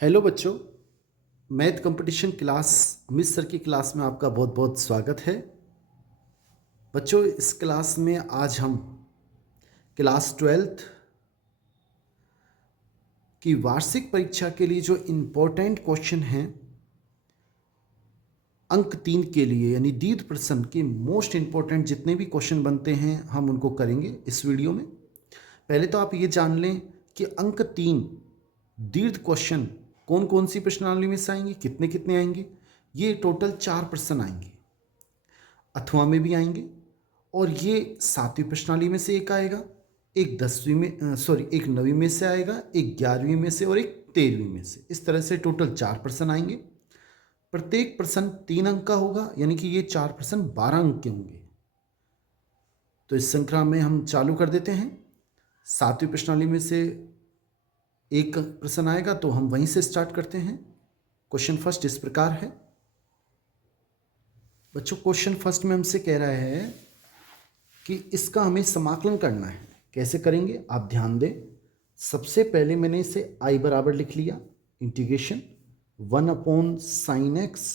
Hello बच्चों। Math competition class Amit sir की class में आपका बहुत बहुत स्वागत है। बच्चों, इस क्लास में आज हम क्लास 12th की वार्षिक परीक्षा के लिए जो इम्पोर्टेंट क्वेश्चन हैं अंक 3 के लिए यानी दीर्घ प्रश्न के मोस्ट इम्पोर्टेंट जितने भी क्वेश्चन बनते हैं हम उनको करेंगे इस वीडियो में। पहले तो आप ये जान लें कि अंक 3 दीर्घ क्वेश्चन कौन कौन सी प्रश्नावली में से आएंगे, कितने कितने आएंगे। ये टोटल 4 प्रश्न आएंगे, अथवा में भी आएंगे, और ये 7वीं प्रश्नावली में से एक आएगा, एक 10वीं में एक 9वीं में से आएगा, एक 11वीं में से और एक 13वीं में से। इस तरह से टोटल 4 प्रश्न आएंगे। प्रत्येक प्रश्न 3 अंक का होगा, यानी कि ये 4 प्रश्न 12 अंक के होंगे। तो इस श्रृंखला में हम चालू कर देते हैं। 7वीं प्रश्नावली में से एक प्रश्न आएगा तो हम वहीं से स्टार्ट करते हैं। क्वेश्चन फर्स्ट इस प्रकार है। बच्चों, क्वेश्चन फर्स्ट में हमसे कह रहा है कि इसका हमें समाकलन करना है। कैसे करेंगे आप ध्यान दें। सबसे पहले मैंने इसे आई बराबर लिख लिया, integration 1/sin x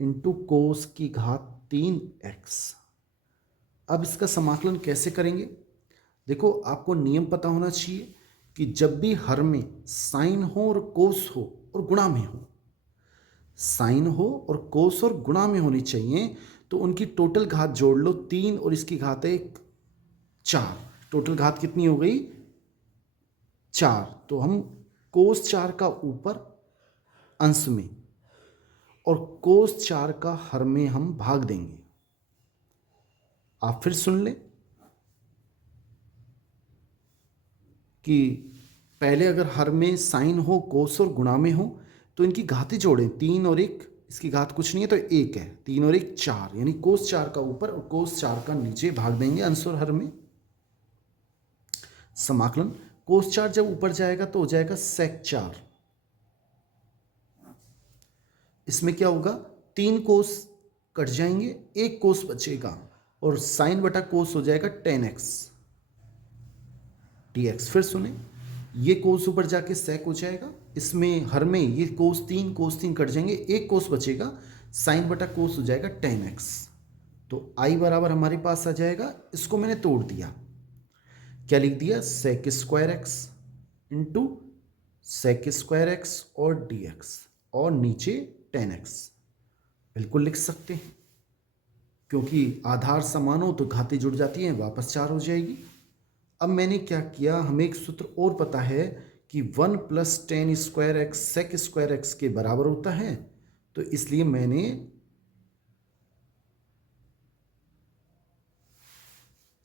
into cos की घात 3x। अब इसका समाकलन कैसे करेंगे। देखो, आपको नियम पता होना चाहिए कि जब भी हर में साइन हो और कोस हो और गुणा में हो, साइन हो और कोस और गुणा में होनी चाहिए, तो उनकी टोटल घात जोड़ लो। 3 और इसकी घात है 4। टोटल घात कितनी हो गई? 4। तो हम कोस 4 का ऊपर अंश में और कोस 4 का हर में हम भाग देंगे। आप फिर सुन लें कि पहले अगर हर में साइन हो, कोस और गुणा में हो, तो इनकी घातें जोड़ें। 3 और 1, इसकी घात कुछ नहीं है तो 1 है। 3 और 1 4, यानी कोस 4 का ऊपर और कोस 4 का नीचे भाग देंगे अंश और हर में। समाकलन कोस 4 जब ऊपर जाएगा तो हो जाएगा सेक 4। इसमें क्या होगा? 3 कोस कट जाएंगे, 1 कोस बचेगा और साइन बटा कोस हो जाएगा 10x dx। फिर सुने, ये कोस ऊपर जाके सेक हो जाएगा। इसमें हर में ये कोस 3 कट जाएंगे, 1 कोस बचेगा, साइन बटा कोस हो जाएगा 10x। तो आई बराबर हमारे पास आ जाएगा, इसको मैंने तोड़ दिया। क्या लिख दिया? Sec square x into sec square x और dx और नीचे 10x। बिल्कुल लिख सकते हैं, क्योंकि आधार समान हो तो घातें जुड़ जाती हैं, वापस 4 हो जाएगी। अब मैंने क्या किया, हमें एक सूत्र और पता है कि 1 + tan square x sec square x के बराबर होता है। तो इसलिए मैंने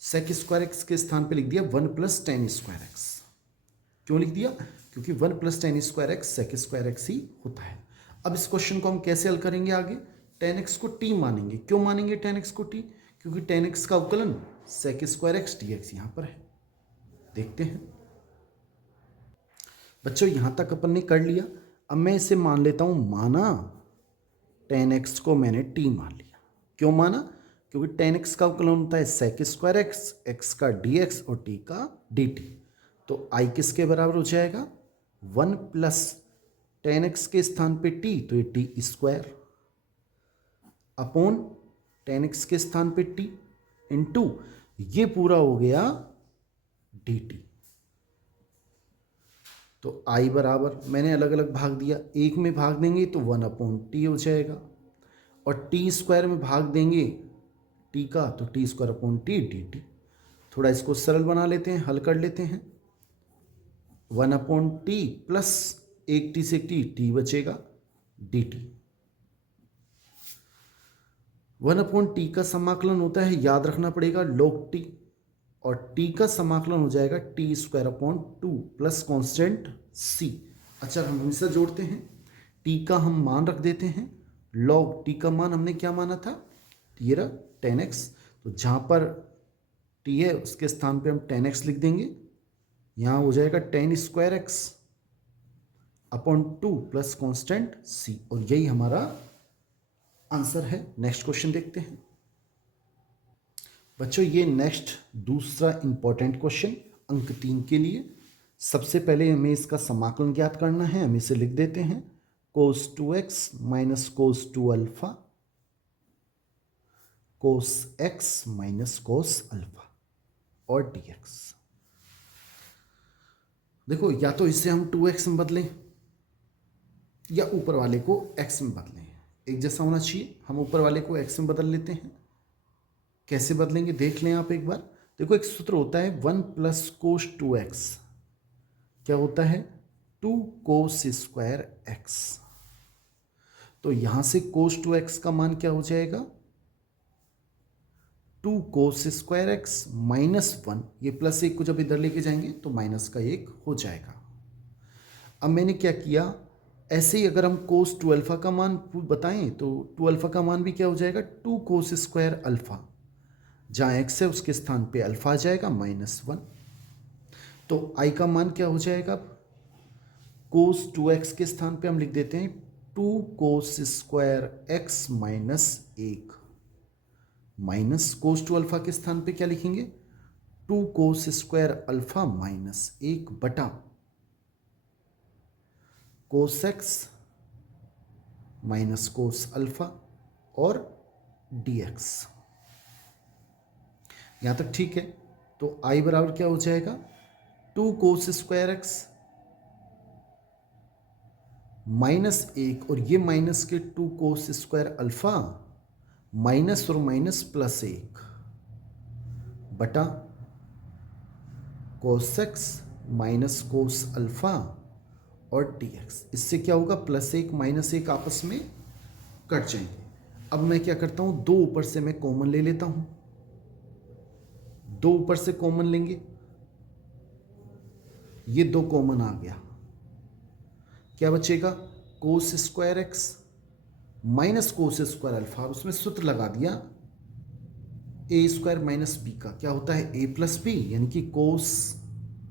सेक स्क्वायर एक्स के स्थान पे लिख दिया 1 + tan स्क्वायर एक्स। क्यों लिख दिया? क्योंकि 1 + tan square x sec square x ही होता है। अब इस क्वेश्चन को हम कैसे हल करेंगे आगे? tan x को t मानेंगे। क्यों मानेंगे tan x को t? क्योंकि tan x का अवकलन सेक स्क्वायर एक्स dx यहां पर है। देखते हैं बच्चों, यहां तक अपन ने कर लिया। अब मैं इसे मान लेता हूं माना, tan x को मैंने t मान लिया। क्यों माना? क्योंकि tan x का अवकलन होता है सेक स्क्वायर एक्स, x का dx और t का dt। तो i किसके बराबर हो जाएगा? 1 + tan x के स्थान पे t, तो ये t square upon tan x के स्थान पे t इंटू ये पूरा हो गया dt। तो i बराबर मैंने अलग अलग भाग दिया। एक में भाग देंगे तो 1/t हो जाएगा, और t स्क्वायर में भाग देंगे t का तो t²/t dt। थोड़ा इसको सरल बना लेते हैं, हल कर लेते हैं। 1/t प्लस 1t से t बचेगा dt। 1/t का समाकलन होता है, याद रखना पड़ेगा, log t, और t का समाकलन हो जाएगा t²/2 प्लस कॉन्स्टेंट c। अच्छा, हम हमेशा जोड़ते हैं। t का हम मान रख देते हैं। log t का मान हमने क्या माना था? ये रहा 10x। तो जहाँ पर t है उसके स्थान पे हम 10x लिख देंगे। यहाँ हो जाएगा tan² upon 2 plus constant c, और यही हमारा आंसर है। नेक्स्ट क्वेश्चन देखते हैं बच्चों। ये नेक्स्ट दूसरा इंपॉर्टेंट क्वेश्चन अंक 3 के लिए सबसे पहले हमें इसका समाकलन ज्ञात करना है। हम इसे लिख देते हैं cos 2x minus cos 2 alpha, cos x minus cos alpha और dx। देखो, या तो इसे हम 2x में बदलें या ऊपर वाले को x में बदलें। एक जैसा होना चाहिए। हम ऊपर वाले को x में बदल लेते हैं। कैसे बदलेंगे देख लें आप एक बार। देखो, एक सूत्र होता है 1 प्लस कोस 2x, क्या होता है 2 कोस स्क्वायर x। तो यहां से कोस 2x का मान क्या हो जाएगा 2 कोस स्क्वायर एक्स माइनस 1। ये प्लस 1 को जब इधर लेके जाएंगे तो माइनस का 1 हो जाएगा। अब मैंने क्या किया, ऐसे ही अगर हम कोस 2 अल्फा का मान बताएं तो 2 अल्फा का मान भी क्या हो जाएगा 2 कोस स्क्वायर अल्फा। जहाँ x है उसके स्थान पे अल्फा आ जाएगा -1। तो i का मान क्या हो जाएगा, कोस 2x के स्थान पे हम लिख देते हैं 2 cos square x minus 1, minus cos 2 alpha के स्थान पे क्या लिखेंगे 2 कोस स्क्वायर अल्फा माइनस 1 बटा कोस x माइनस कोस अल्फा और dx। यहां तक ठीक है। तो i बराबर क्या हो जाएगा 2 कोस स्क्वायर एक्स -1 और ये माइनस के 2 कोस स्क्वायर अल्फा माइनस और माइनस +1 बटा cos x minus cos alpha और dx। इससे क्या होगा +1 -1 आपस में कट जाएंगे। अब मैं क्या करता हूं, दो ऊपर से मैं कॉमन ले लेता हूं। दो ऊपर से कॉमन लेंगे, ये दो कॉमन आ गया, क्या बचेगा cos square x minus cos square alpha. उसमें सूत्र लगा दिया ए स्क्वायर माइनस बी का, क्या होता है ए प्लस बी, यानी कि cos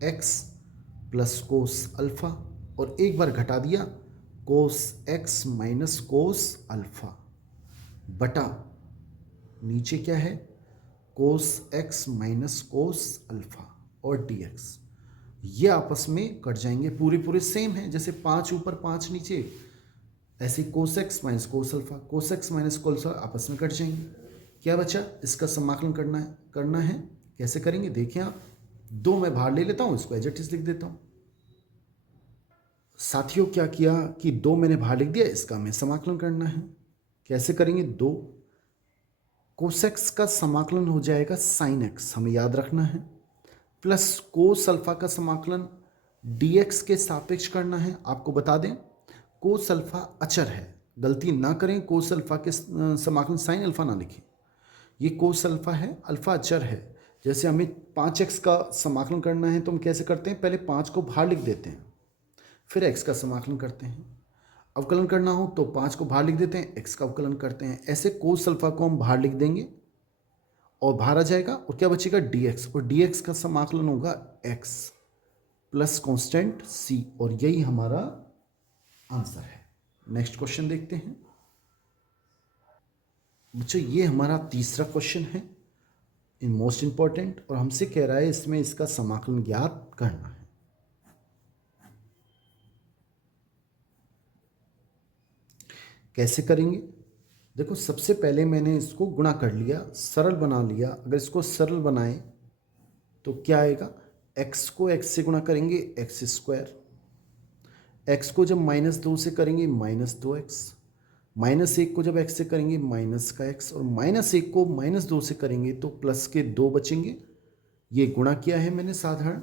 x plus cos alpha, और एक बार घटा दिया cos x minus cos alpha बटा नीचे क्या है cos x minus cos alpha और dx। ये आपस में कट जाएंगे, पूरे पूरे सेम है, जैसे 5 ऊपर 5 नीचे, ऐसे cos x minus cos alpha, cos x minus cos alpha आपस में कट जाएंगे। क्या बचा, इसका समाकलन करना है। कैसे करेंगे देखें आप। दो मैं बाहर ले लेता हूं, इसको एज इट इज लिख देता हूं। साथियों, क्या किया कि दो मैंने बाहर लिख दिया, इसका हमें समाकलन करना है। कैसे करेंगे, दो कोस एक्स का समाकलन हो जाएगा साइन एक्स, हमें याद रखना है, प्लस कोस अल्फा का समाकलन dx के सापेक्ष करना है। आपको बता दें कोस अल्फा अचर है, गलती ना करें, कोस अल्फा के समाकलन साइन अल्फा ना लिखें। ये कोस अल्फा है, अल्फा अचर है। जैसे हमें 5x का समाकलन करना है तो हम कैसे करते हैं, पहले 5 को बाहर लिख देते हैं, फिर x का समाकलन करते हैं। अवकलन करना हो तो 5 को बाहर लिख देते हैं, x का अवकलन करते हैं। ऐसे कोस अल्फा को हम बाहर लिख देंगे और बाहर आ जाएगा, और क्या बचेगा dx, और dx का समाकलन होगा x प्लस कांस्टेंट c, और यही हमारा आंसर है। नेक्स्ट क्वेश्चन देखते हैं बच्चों। ये हमारा तीसरा क्वेश्चन है, इन मोस्ट इंपॉर्टेंट, और हमसे कह रहा है इसमें इसका समाकलन ज्ञात करना है। कैसे करेंगे, देखो सबसे पहले मैंने इसको गुणा कर लिया, सरल बना लिया। अगर इसको सरल बनाएं तो क्या आएगा, x को x से गुणा करेंगे एक्स स्क्वायर, x को जब -2 से करेंगे -2x, -1 को जब x से करेंगे माइनस का x, और -1 को -2 से करेंगे तो प्लस के 2 बचेंगे। ये गुणा किया है मैंने साधारण,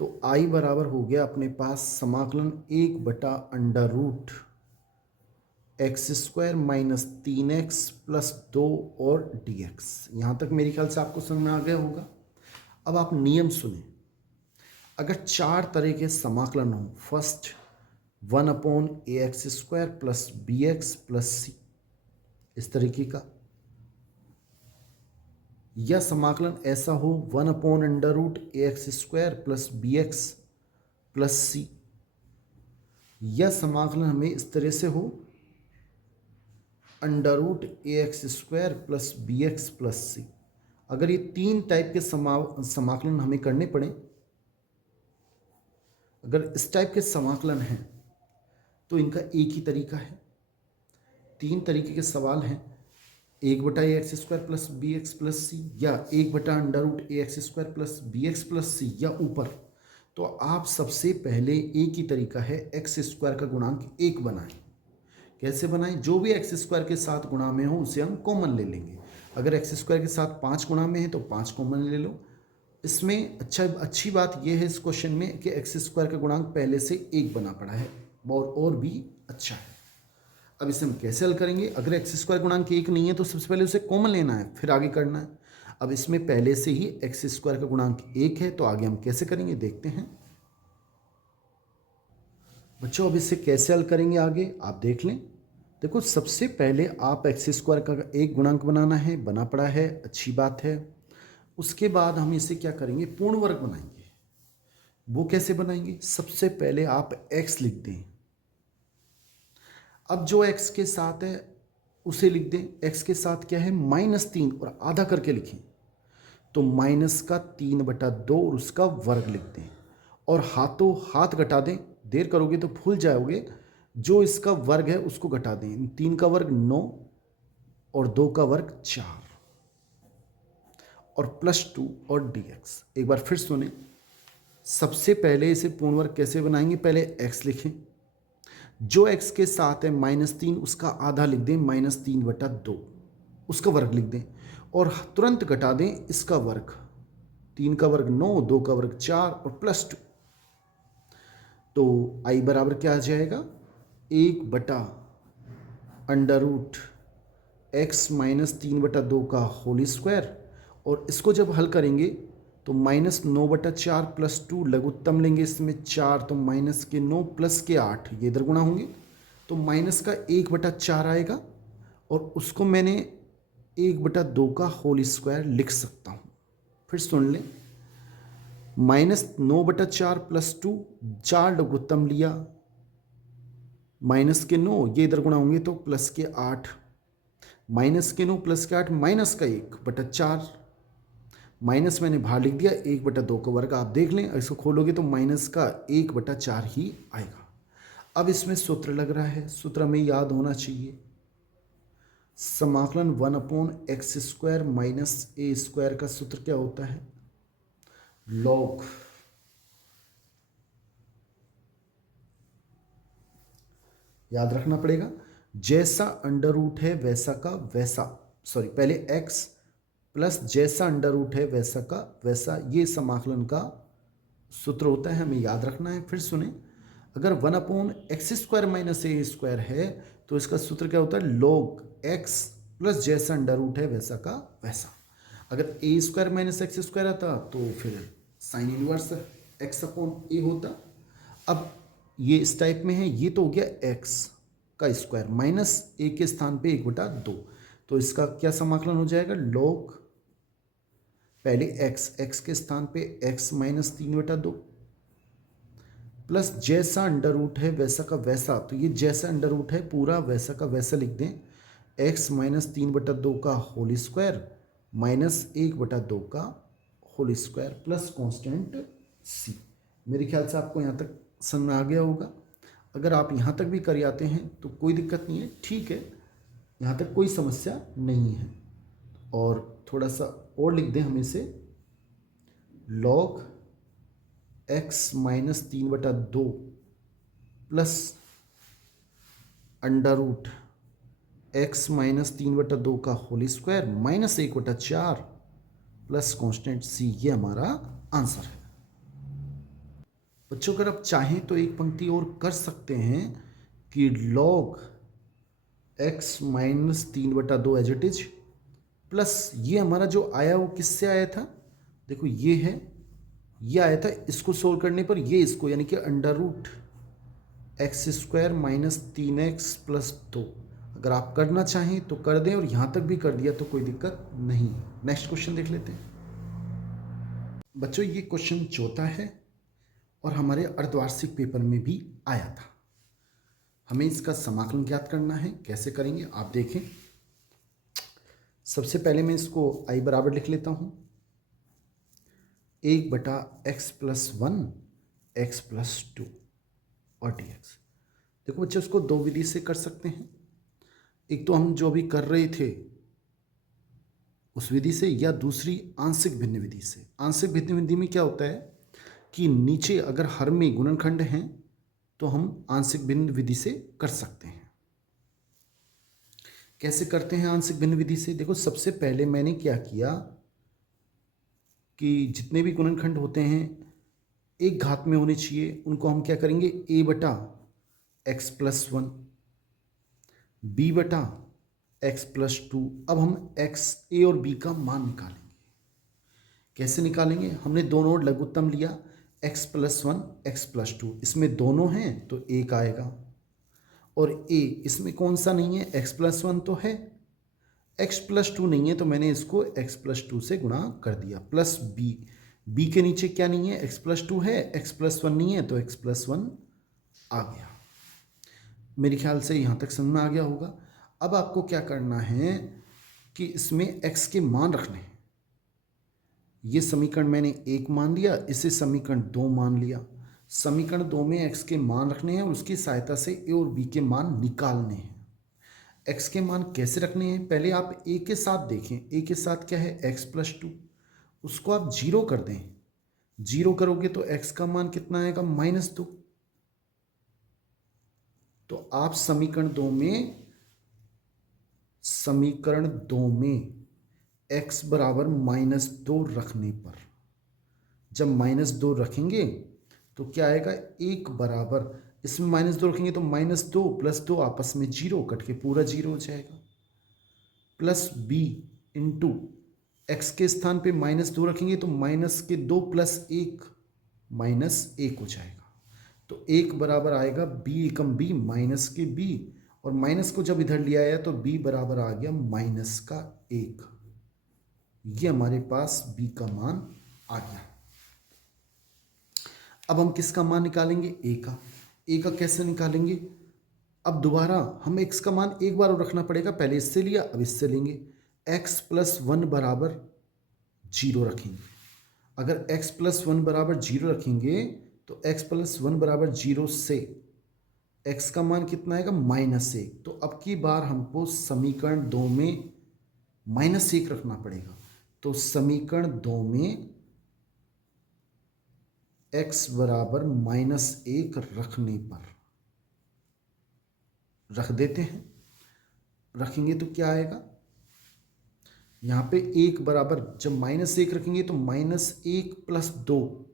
तो i बराबर हो गया अपने पास समाकलन 1/√x² माइनस 3x प्लस 2 और dx। यहाँ तक मेरे ख्याल से आपको समझ में आ गया होगा। अब आप नियम सुने, अगर 4 तरह के समाकलन हो, first 1/ax² plus bx plus c, इस तरीके का, या समाकलन ऐसा हो 1/√ax² plus bx plus c, या समाकलन हमें इस तरह से हो √ax² plus bx plus c। अगर ये 3 टाइप के समाकलन हमें करने पड़े अगर इस टाइप के समाकलन हैं तो इनका एक ही तरीका है। 3 तरीके के सवाल हैं, 1/ax² plus B x plus C, या 1/√ax² plus B x plus C, या ऊपर। तो आप सबसे पहले एक ही तरीका है, x² का गुणांक 1 बनाएं। कैसे बनाएं? जो भी x² के साथ गुणा में हो उसे हम कॉमन ले लेंगे। अगर x² के साथ 5 गुणा में है तो 5 कॉमन ले लो। इसमें अच्छी बात यह है इस क्वेश्चन में कि x² का गुणांक पहले से 1 बना पड़ा है, और भी अच्छा है। अब इसे हम कैसे हल करेंगे? अगर x² गुणांक 1 नहीं है तो सबसे पहले उसे कॉमन लेना है, फिर आगे करना है। अब इसमें पहले से ही x² का गुणांक 1 है, तो आगे हम कैसे करेंगे देखते हैं। बच्चों अब इसे कैसे हल करेंगे आगे आप देख लें। देखो सबसे पहले आप x² का एक गुणांक बनाना है, बना पड़ा है, अच्छी बात है। उसके बाद हम इसे क्या करेंगे, पूर्ण वर्ग बनाएंगे। वो कैसे बनाएंगे? सबसे पहले आप x लिख दें। अब जो x के साथ है उसे लिख दें। x के साथ क्या है? -3, और आधा करके लिखें तो -3/2 और उसका वर्ग लिख दें, और हाथों हाथ घटा दें। देर करोगे तो भूल जाओगे। जो इसका वर्ग है उसको घटा दें। 3 का वर्ग 9 और 2 का वर्ग 4 और +2 और dx। एक बार फिर सुने। सबसे पहले इसे पूर्ण वर्ग कैसे बनाएंगे? पहले x लिखें। जो x के साथ है -3 उसका आधा लिख दें, -3/2 उसका वर्ग लिख दें, और तुरंत घटा दें इसका वर्ग। 3 का वर्ग 9, 2 का वर्ग 4 और +2। तो i बराबर क्या आ जाएगा? 1/√x -3/2 का होल स्क्वायर। और इसको जब हल करेंगे तो -9/4 +2 लघुत्तम लेंगे, इसमें 4 तो -9 +8 ये इधर गुणा होंगे, तो -1/4 आएगा, और उसको मैंने 1/2 का होल स्क्वायर लिख सकता हूँ। फिर सुन लें, -9/4 +2, 4 लघुत्तम लिया, -9 ये इधर गुणा होंगे तो +8, -9 +8 -1/4, माइनस मैंने बाहर लिख दिया, 1/2 का वर्ग। आप देख लें इसको खोलोगे तो -1/4 ही आएगा। अब इसमें सूत्र लग रहा है, सूत्र हमें याद होना चाहिए। समाकलन 1/x² - a² का सूत्र क्या होता है? लॉग याद रखना पड़ेगा। जैसा अंडर रूट है वैसा का वैसा, सॉरी पहले x प्लस जैसा अंडर रूट है वैसा का वैसा, ये समाकलन का सूत्र होता है, हमें याद रखना है। फिर सुने, अगर 1/x² - a² है तो इसका सूत्र क्या होता है? log x प्लस जैसा अंडर रूट है वैसा का वैसा। अगर a² - x² आता तो फिर साइन इनवर्स x/a होता। अब ये इस टाइप में है, ये तो हो गया x का स्क्वायर, -a के स्थान पे 1/2, तो इसका क्या समाकलन हो जाएगा? log पहले x के स्थान पे x -3/2 प्लस जैसा अंडर रूट है वैसा का वैसा, तो ये जैसा अंडर रूट है पूरा वैसा का वैसा लिख दें, x -3/2 का होल स्क्वायर -1/2 का whole square plus constant c। मेरे ख्याल से आपको यहाँ तक समझ में आ गया होगा। अगर आप यहाँ तक भी कर आते हैं तो कोई दिक्कत नहीं है, ठीक है, यहाँ तक कोई समस्या नहीं है। और थोड़ा सा और लिख दें हम इसे, log x -3/2 plus under root x -3/2 का whole square -1/4 plus constant c, ये हमारा आंसर है। बच्चों अगर आप चाहें तो एक पंक्ति और कर सकते हैं कि log x -3/2 as it is, plus ये हमारा जो आया वो किससे आया था? देखो ये है, ये आया था इसको सोल्व करने पर, ये इसको यानी कि अंडर रूट x² -3x + 2। अगर आप करना चाहें तो कर दें, और यहाँ तक भी कर दिया तो कोई दिक्कत नहीं। नेक्स्ट क्वेश्चन देख लेते हैं। बच्चों ये क्वेश्चन चौथा है और हमारे अर्धवार्षिक पेपर में भी आया था। हमें इसका समाकलन ज्ञात करना है, कैसे करेंगे आप देखें। सबसे पहले मैं इसको i बराबर लिख लेता हूँ 1/x + 1 एक्स प्लस टू और डी एक्स। देखो बच्चे उसको दो विधि से कर सकते हैं, एक तो हम जो अभी कर रहे थे उस विधि से, या दूसरी आंशिक भिन्न विधि से। आंशिक भिन्न विधि में क्या होता है कि नीचे अगर हर में गुणनखंड हैं तो हम आंशिक भिन्न विधि से कर सकते हैं। कैसे करते हैं आंशिक भिन्न विधि से? देखो सबसे पहले मैंने क्या किया कि जितने भी गुणनखंड होते हैं एक घात में होने चाहिए, उनको हम क्या करेंगे, a बटा एक्स प्लस वन, बी बटा एक्स प्लस टू। अब हम एक्स, ए और बी का मान निकालेंगे। कैसे निकालेंगे? हमने दोनों ओर लघुत्तम लिया, x plus one x plus to, इसमें दोनों हैं तो एक आएगा, और a इसमें कौन सा नहीं है, एक्स प्लस वन तो है, एक्स प्लस टू नहीं है, तो मैंने इसको एक्स प्लस टू से गुणा कर दिया, प्लस बी, बी के नीचे क्या नहीं है, एक्स प्लस टू है, एक्स प्लस वन नहीं है, तो एक्स प्लस वन आ गया। मेरे ख्याल से यहाँ तक समझ में आ गया होगा। अब आपको क्या करना है कि इसमें x के मान रखने हैं। ये समीकरण मैंने एक मान लिया, इसे समीकरण दो मान लिया। समीकरण दो में x के मान रखने हैं और उसकी सहायता से a और b के मान निकालने हैं। x के मान कैसे रखने हैं? पहले आप a के साथ देखें, a के साथ क्या है, x प्लस टू, उसको आप जीरो कर दें। जीरो करोगे तो x का मान कितना आएगा, माइनस दो। तो आप समीकरण दो में x बराबर माइनस दो रखने पर, जब माइनस दो रखेंगे तो क्या आएगा, एक बराबर, इसमें माइनस दो रखेंगे तो माइनस दो प्लस दो आपस में जीरो, कट के पूरा जीरो हो जाएगा, प्लस बी इंटू एक्स के स्थान पे माइनस दो रखेंगे तो माइनस के दो प्लस एक, माइनस एक हो जाएगा। तो एक बराबर आएगा बी एकम बी, माइनस के बी, और माइनस को जब इधर लिया आया तो बी बराबर आ गया माइनस का एक। ये हमारे पास बी का मान आ गया। अब हम किसका मान निकालेंगे, ए का। ए का कैसे निकालेंगे? अब दोबारा हम x का मान एक बार और रखना पड़ेगा, पहले इससे लिया अब इससे लेंगे। x प्लस वन बराबर जीरो रखेंगे। अगर x प्लस वन बराबर जीरो रखेंगे तो x प्लस वन बराबर जीरो से x का मान कितना आएगा, माइनस एक। तो अब की बार हमको समीकरण दो में माइनस एक रखना पड़ेगा। तो समीकरण दो में x बराबर माइनस एक रखने पर, रख देते हैं, रखेंगे तो क्या आएगा, यहाँ पे एक बराबर, जब माइनस एक रखेंगे तो माइनस एक प्लस दो,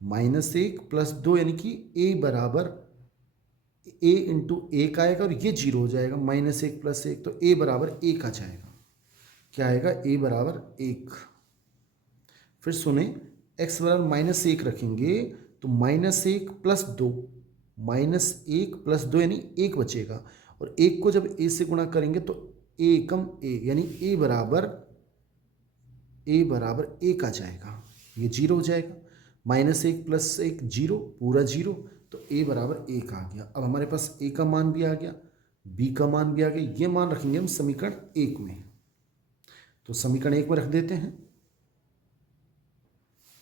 माइनस एक प्लस दो, यानी कि a बराबर a इंटू एक आएगा और ये जीरो हो जाएगा, माइनस एक प्लस एक, तो a बराबर एक आ जाएगा। क्या आएगा, a बराबर एक। फिर सुने, x बराबर माइनस एक रखेंगे तो माइनस एक प्लस दो, माइनस एक प्लस दो यानी एक बचेगा, और एक को जब a से गुणा करेंगे तो a एकम a, यानी a बराबर एक आ जाएगा, ये जीरो हो जाएगा। माइनस एक प्लस एक जीरो, पूरा जीरो, तो a बराबर एक आ गया। अब हमारे पास a का मान भी आ गया, b का मान भी आ गया। ये मान रखेंगे हम समीकरण एक में, तो समीकरण एक में रख देते हैं।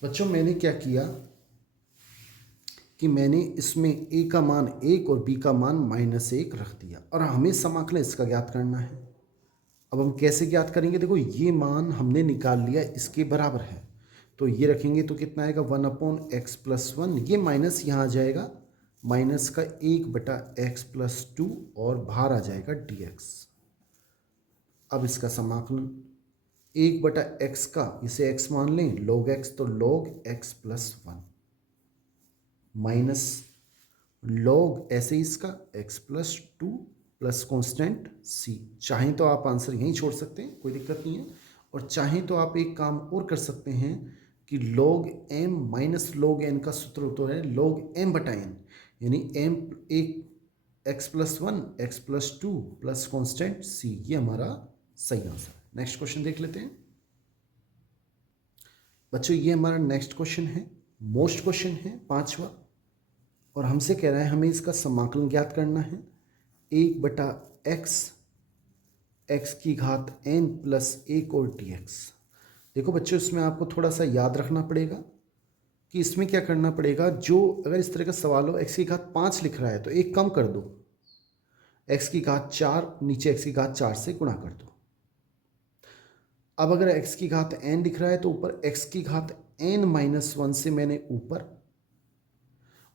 बच्चों मैंने क्या किया कि मैंने इसमें a का मान एक और b का मान माइनस एक रख दिया, और हमें समाकलन इसका ज्ञात करना है। अब हम कैसे ज्ञात करेंगे? देखो ये मान हमने निकाल लिया, इसके बराबर है, तो ये रखेंगे तो कितना आएगा, one upon x plus one, ये माइनस यहाँ आ जाएगा, माइनस का एक बटा एक्स प्लस टू, और बाहर आ जाएगा डी एक्स। अब इसका समाकलन, एक बटा एक्स का, इसे एक्स मान लें, लॉग एक्स, तो log x plus one, minus log ऐसे इसका x plus two plus constant C. चाहें तो आप आंसर यहीं छोड़ सकते हैं, कोई दिक्कत नहीं है, और चाहें तो आप एक काम और कर सकते हैं कि log m minus log n का सूत्र तो है log m बटा n, यानी m एक x plus one x plus two plus constant c, ये हमारा सही आंसर है। नेक्स्ट क्वेश्चन देख लेते हैं बच्चों। ये हमारा नेक्स्ट क्वेश्चन है, मोस्ट क्वेश्चन है, पांचवा, और हमसे कह रहा है हमें इसका समाकलन ज्ञात करना है। एक बटा एक्स की घात n प्लस एक और डी एक्स। देखो बच्चों इसमें आपको थोड़ा सा याद रखना पड़ेगा कि इसमें क्या करना पड़ेगा, जो अगर इस तरह का सवाल हो x की घात 5 लिख रहा है तो एक कम कर दो, x की घात 4 नीचे x की घात 4 से गुणा कर दो। अब अगर x की घात n लिख रहा है तो ऊपर x की घात n-1 से मैंने ऊपर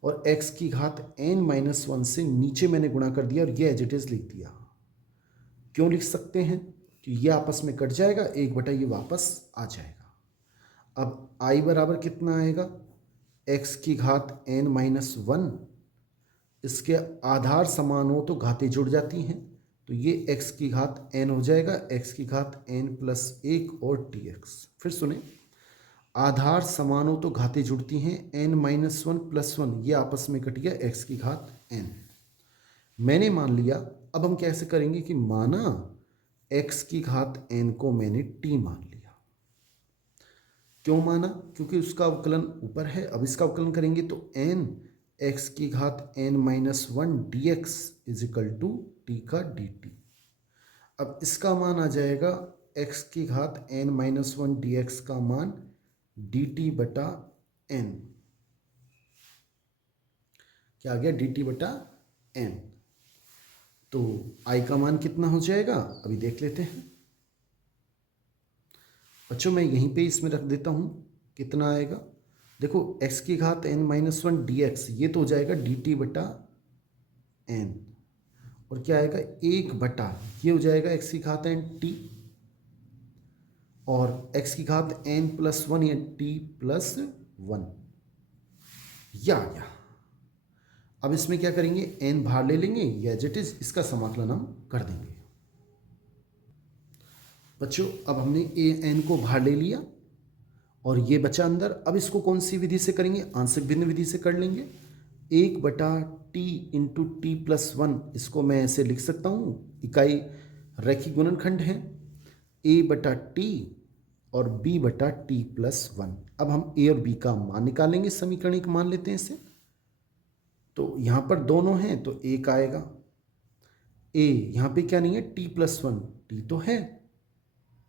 और x की घात n-1 से नीचे मैंने गुणा कर दिया और ये एज इट इज लिख दिया। क्यों लिख सकते हैं कि ये आपस में कट जाएगा, 1/, ये वापस आ जाएगा। अब i बराबर कितना आएगा, x की घात n-1, इसके आधार समान हो तो घातें जुड़ जाती हैं, तो ये x की घात n हो जाएगा, x की घात n+1 और dx। फिर सुने, आधार समान हो तो घातें जुड़ती हैं, n-1 + 1 ये आपस में कट गया, x की घात n मैंने मान लिया। अब हम कैसे करेंगे कि माना x की घात n को मैंने t मान लिया। क्यों माना, क्योंकि उसका अवकलन ऊपर है। अब इसका अवकलन करेंगे तो n x की घात n-1 dx = t का dt। अब इसका मान आ जाएगा x की घात n-1 dx का मान dt/n। क्या आ गया, dt/n। तो i का मान कितना हो जाएगा, अभी देख लेते हैं बच्चों। मैं यहीं पे इसमें रख देता हूँ, कितना आएगा देखो, x की घात n-1 dx ये तो हो जाएगा dt/n, और क्या आएगा 1/, ये हो जाएगा x की घात n t, और x की घात n+1 या t+1 या गया। अब इसमें क्या करेंगे, n बाहर ले लेंगे, या एज इट इज इसका समाकलन हम कर देंगे। बच्चों अब हमने n को बाहर ले लिया और ये बचा अंदर। अब इसको कौन सी विधि से करेंगे, आंशिक भिन्न विधि से कर लेंगे। 1/t × t+1, इसको मैं ऐसे लिख सकता हूँ, इकाई रैखिक गुणनखंड है, a/t और b/t+1। अब हम a और b का मान निकालेंगे, समीकरण एक मान लेते हैं इसे। तो यहाँ पर दोनों हैं तो 1 आएगा, a यहाँ पे क्या नहीं है, t+1, t तो है,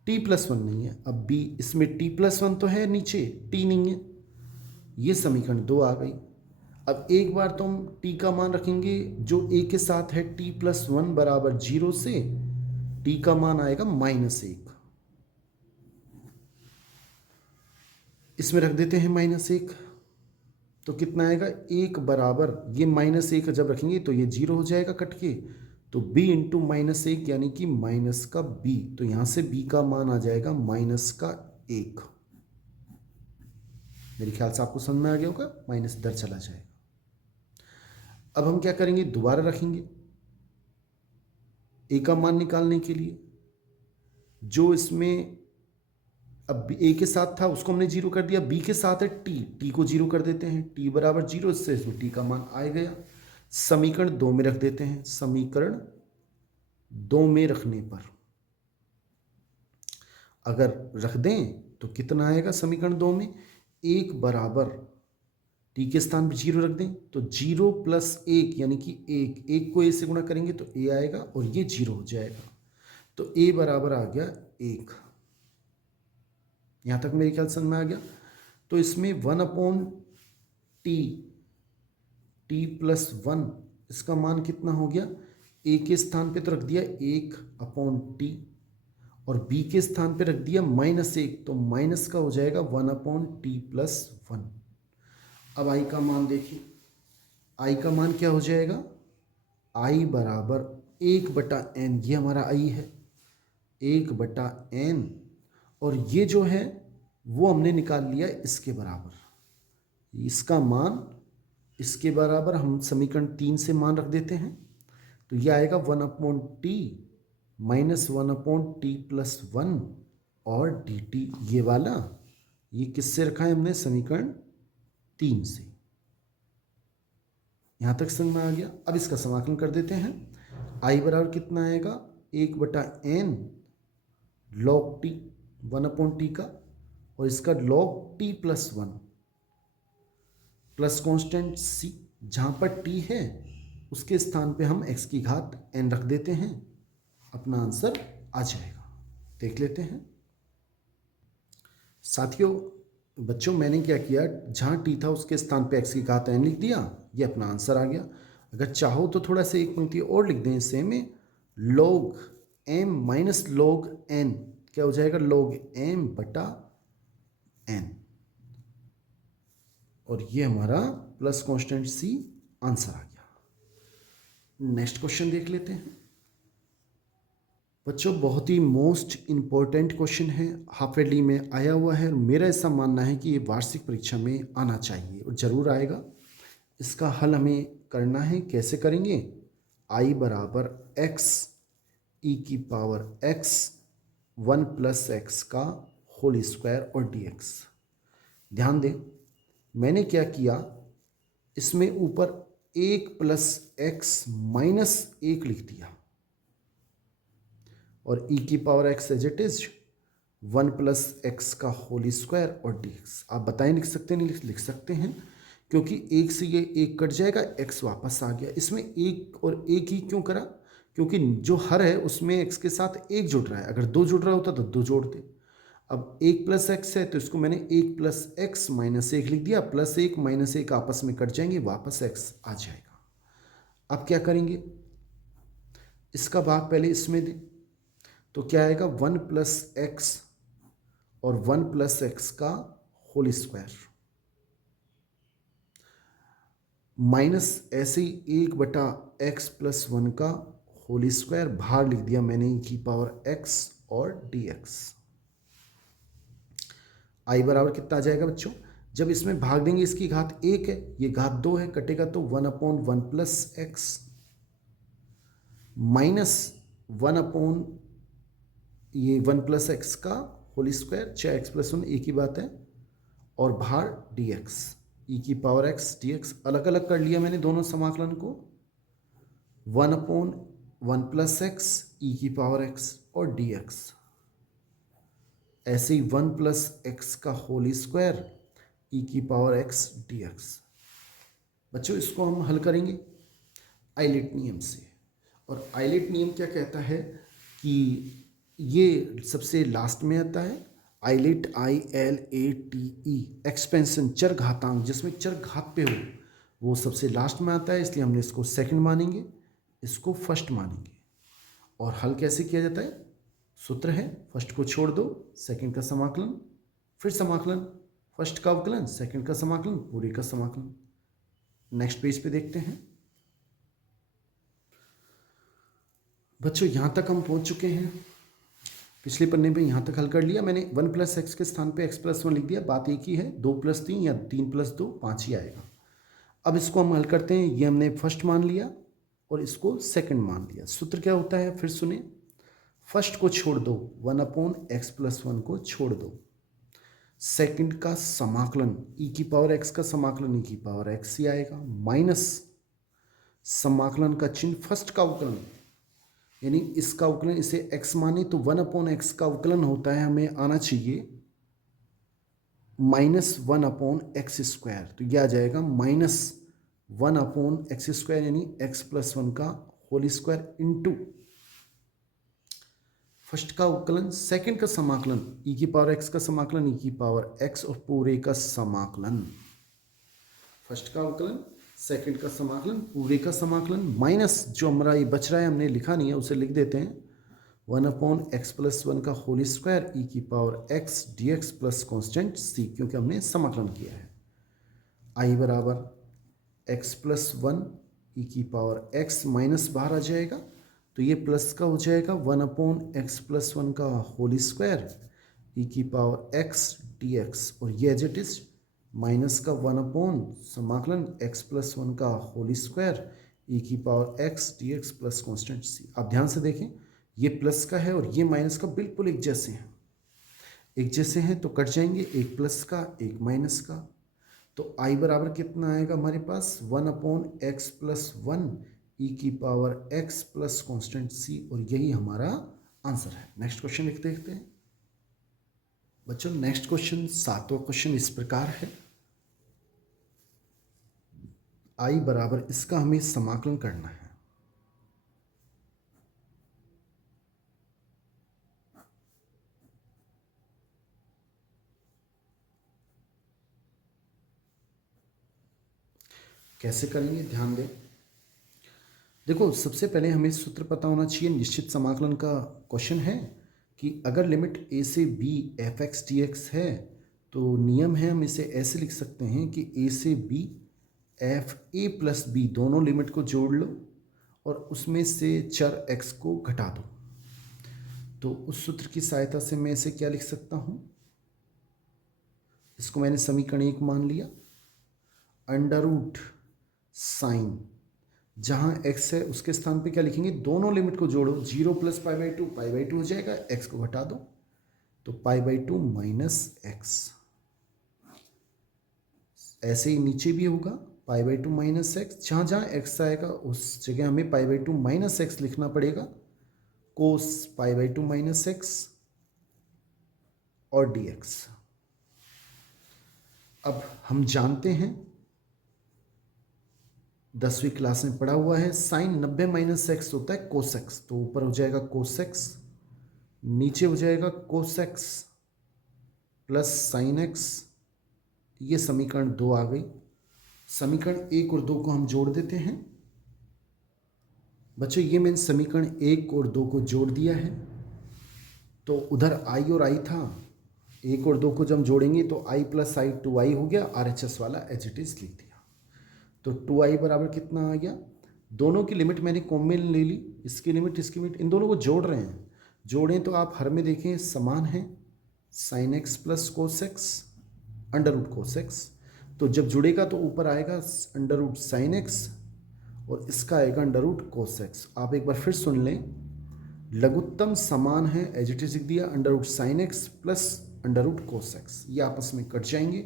t+1 नहीं है। अब b, इसमें t+1 तो है, नीचे t नहीं है, ये समीकरण 2 आ गई। अब एक बार तो हम t का मान रखेंगे जो a के साथ है, t+1 = 0 से t का मान आएगा -1, इसमें रख देते हैं -1, तो कितना आएगा, 1 बराबर ये -1 जब रखेंगे तो ये 0 हो जाएगा कट के, तो b × -1 यानी कि माइनस का b, तो यहाँ से b का मान आ जाएगा -1। मेरे ख्याल से आपको समझ में आ गया होगा, माइनस इधर चला जाएगा। अब हम क्या करेंगे, दोबारा रखेंगे a का मान निकालने के लिए, जो इसमें अब a के साथ था उसको हमने 0 कर दिया, b के साथ है t को 0 कर देते हैं, t = 0, इससे इसमें t का मान आ गया। समीकरण 2 में रख देते हैं, समीकरण 2 में रखने पर अगर रख दें तो कितना आएगा, समीकरण 2 में 1 बराबर t के स्थान पर 0 रख दें तो 0 + 1 यानी कि 1 को a से गुणा करेंगे तो a आएगा और ये 0 हो जाएगा, तो a बराबर आ गया 1। यहाँ तक मेरे ख्याल समझ में आ गया। तो इसमें 1/t t+1 इसका मान कितना हो गया, a के स्थान पे तो रख दिया 1/t और b के स्थान पे रख दिया -1, तो माइनस का हो जाएगा 1/t+1। अब i का मान देखिए, i का मान क्या हो जाएगा, i बराबर 1/n, ये हमारा i है 1/n, और ये जो है वो हमने निकाल लिया इसके बराबर, इसका मान इसके बराबर हम समीकरण 3 से मान रख देते हैं, तो ये आएगा 1/t -1/t+1 और dt, ये वाला ये किससे रखा है हमने, समीकरण 3 से। यहाँ तक समझ में आ गया। अब इसका समाकलन कर देते हैं, i बराबर कितना आएगा, 1/n log t 1/t का, और इसका log t+1 plus constant c, जहाँ पर t है उसके स्थान पे हम x की घात n रख देते हैं, अपना आंसर आ जाएगा। देख लेते हैं साथियों, बच्चों मैंने क्या किया, जहाँ टी था उसके स्थान पे एक्स की घात n लिख दिया, ये अपना आंसर आ गया। अगर चाहो तो थोड़ा सा एक पंक्ति और लिख दें इससे में, log m minus log n क्या हो जाएगा, log m बटा n, और ये हमारा प्लस कांस्टेंट c आंसर आ गया। नेक्स्ट क्वेश्चन देख लेते हैं बच्चों, बहुत ही मोस्ट इम्पॉर्टेंट क्वेश्चन है, हाफ ईयरली में आया हुआ है और मेरा ऐसा मानना है कि ये वार्षिक परीक्षा में आना चाहिए और ज़रूर आएगा। इसका हल हमें करना है, कैसे करेंगे, i बराबर x e की पावर x 1 प्लस एक्स का होल स्क्वायर और dx। ध्यान दें मैंने क्या किया, इसमें ऊपर 1 प्लस एक्स माइनस 1 लिख दिया और e की power x as it is 1 plus x का होल स्क्वायर और dx। आप बताएं लिख सकते हैं, नहीं लिख सकते हैं, क्योंकि एक से ये एक कट जाएगा, x वापस आ गया। इसमें एक और एक ही क्यों करा, क्योंकि जो हर है उसमें x के साथ एक जुड़ रहा है, अगर दो जुड़ रहा होता तो दो जोड़ते। अब 1 प्लस एक्स है तो इसको मैंने 1 प्लस एक्स माइनस 1 लिख दिया, प्लस 1 माइनस 1 आपस में कट जाएंगे, वापस x आ जाएगा। अब क्या करेंगे, इसका भाग पहले इसमें दें, तो क्या आएगा 1 प्लस एक्स और 1 प्लस एक्स का होल स्क्वायर माइनस ऐसे ही 1 बटा एक्स प्लस 1 का होल स्क्वायर, बाहर लिख दिया मैंने e की पावर x और dx। i बराबर कितना आ जाएगा बच्चों, जब इसमें भाग देंगे इसकी घात 1 है, ये घात 2 है, कटेगा तो 1 upon 1 plus x minus 1 upon ये 1 प्लस एक्स का होल स्क्वायर, चाहे एक्स प्लस 1 एक ही बात है, और बाहर dx e की पावर x dx। अलग अलग कर लिया मैंने दोनों समाकलन को, 1 अपॉन 1 प्लस एक्स ई की पावर x और dx। ऐसे ही 1 प्लस एक्स का होल स्क्वायर ई की पावर x dx। बच्चों इसको हम हल करेंगे आइलेट नियम से, और आइलेट नियम क्या कहता है कि ये सबसे लास्ट में आता है, आइलेट ILATE एक्सपेंशन चर घातांक, जिसमें चर घात पे हो वो सबसे लास्ट में आता है, इसलिए हमने इसको सेकंड मानेंगे, इसको फर्स्ट मानेंगे। और हल कैसे किया जाता है, सूत्र है, फर्स्ट को छोड़ दो, सेकंड का समाकलन, फिर समाकलन, फर्स्ट का अवकलन, सेकंड का समाकलन, पूरे का समाकलन। नेक्स्ट पेज पे देखते हैं बच्चों, यहाँ तक हम पहुँच चुके हैं, पिछले पन्ने पे यहाँ तक हल कर लिया मैंने। 1 प्लस एक्स के स्थान पे x प्लस 1 लिख दिया, बात एक ही है, 2 प्लस 3 या 3 प्लस 2 5 ही आएगा। अब इसको हम हल करते हैं, ये हमने फर्स्ट मान लिया और इसको सेकंड मान लिया। सूत्र क्या होता है फिर सुने, फर्स्ट को छोड़ दो, 1 अपॉन एक्स प्लस 1 को छोड़ दो, सेकंड का समाकलन e की पावर x का समाकलन e की पावर x ही आएगा, माइनस समाकलन का चिन्ह फर्स्ट का अवकलन, यानी इसका अवकलन, इसे x माने तो 1 अपॉन एक्स का अवकलन होता है, हमें आना चाहिए माइनस 1 अपॉन एक्स स्क्वायर, तो यह आ जाएगा माइनस 1 अपॉन एक्स स्क्वायर, यानी x प्लस 1 का होल स्क्वायर इंटू फर्स्ट का अवकलन, सेकंड का समाकलन e की पावर x का समाकलन e की पावर x और पूरे का समाकलन, फर्स्ट का अवकलन, सेकंड का समाकलन, पूरे का समाकलन, माइनस जो हमारा ये बच रहा है हमने लिखा नहीं है उसे लिख देते हैं, 1 अपॉन एक्स प्लस 1 का होल स्क्वायर ई की power x dx plus constant c, क्योंकि हमने समाकलन किया है। i बराबर x प्लस 1 ई की पावर x माइनस बाहर आ जाएगा, तो ये प्लस का हो जाएगा 1 अपॉन एक्स प्लस 1 का होल स्क्वायर ई की पावर x dx, और ये एज इट इज माइनस का 1 अपॉन समाकलन x प्लस 1 का होल स्क्वायर ई की power x dx plus constant c। आप ध्यान से देखें, ये प्लस का है और ये माइनस का बिल्कुल एक जैसे हैं, एक जैसे हैं तो कट जाएंगे, एक प्लस का एक माइनस का, तो i बराबर कितना आएगा हमारे पास 1 अपॉन एक्स प्लस 1 ई की power x plus constant c, और यही हमारा आंसर है। नेक्स्ट क्वेश्चन लिख देखते हैं बच्चों। नेक्स्ट क्वेश्चन, सातवां क्वेश्चन इस प्रकार है, i बराबर, इसका हमें समाकलन करना है, कैसे करेंगे ध्यान दें। देखो सबसे पहले हमें सूत्र पता होना चाहिए। निश्चित समाकलन का क्वेश्चन है कि अगर लिमिट a से b F x d x है तो नियम है, हम इसे ऐसे लिख सकते हैं कि a से b F A plus B दोनों लिमिट को जोड़ लो और उसमें से चर x को घटा दो। तो उस सूत्र की सहायता से मैं इसे क्या लिख सकता हूँ, इसको मैंने समीकरण 1 मान लिया। अंडर रूट साइन, जहाँ x है उसके स्थान पे क्या लिखेंगे, दोनों लिमिट को जोड़ो, 0 प्लस पाई बाई टू हो जाएगा, x को घटा दो तो पाई/2 माइनस एक्स। ऐसे ही नीचे भी होगा पाई/2 माइनस एक्स, जहाँ जहाँ x आएगा उस जगह हमें पाई/2 माइनस एक्स लिखना पड़ेगा। कोस पाई/2 माइनस एक्स और dx। अब हम जानते हैं 10वीं क्लास में पढ़ा हुआ है, साइन 90 माइनस एक्स होता है कोस एक्स, तो ऊपर हो जाएगा कोस एक्स, नीचे हो जाएगा cos x plus sine x. ये समीकरण 2 आ गई। समीकरण 1 और 2 को हम जोड़ देते हैं। बच्चों ये मैंने समीकरण 1 और 2 को जोड़ दिया है, तो उधर आई और आई था, 1 और 2 को जब हम जोड़ेंगे तो आई प्लस आई 2i हो गया, RHS वाला एज इट इज लिख दिया। तो 2i बराबर कितना आ गया, दोनों की लिमिट मैंने कॉमन ले ली, इसकी लिमिट इसकी लिमिट, इन दोनों को जोड़ रहे हैं। जोड़ें तो आप हर में देखें समान है, sine x plus cos x under root cos x. तो जब जुड़ेगा तो ऊपर आएगा अंडर रूट साइन एक्स और इसका आएगा अंडर रूट कोस एक्स। आप एक बार फिर सुन लें, लघुत्तम समान है एज इट इज लिख दिया, under root sine x plus under root cos x, ये आपस में कट जाएंगे।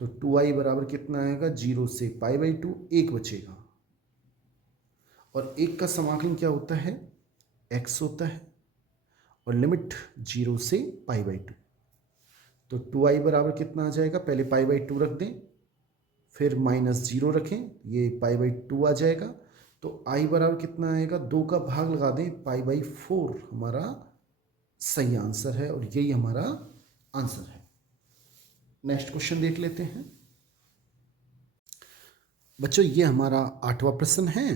तो 2i बराबर कितना आएगा, 0 से पाई/2, 1 बचेगा। और 1 का समाकलन क्या होता है, x होता है और लिमिट 0 से पाई/2। तो 2i बराबर कितना आ जाएगा, पहले पाई/2 रख दें फिर -0 रखें, ये पाई/2 आ जाएगा। तो i बराबर कितना आएगा, 2 का भाग लगा दें, पाई/4 हमारा सही आंसर है और यही हमारा आंसर है। नेक्स्ट क्वेश्चन देख लेते हैं। बच्चों ये हमारा 8वां प्रश्न है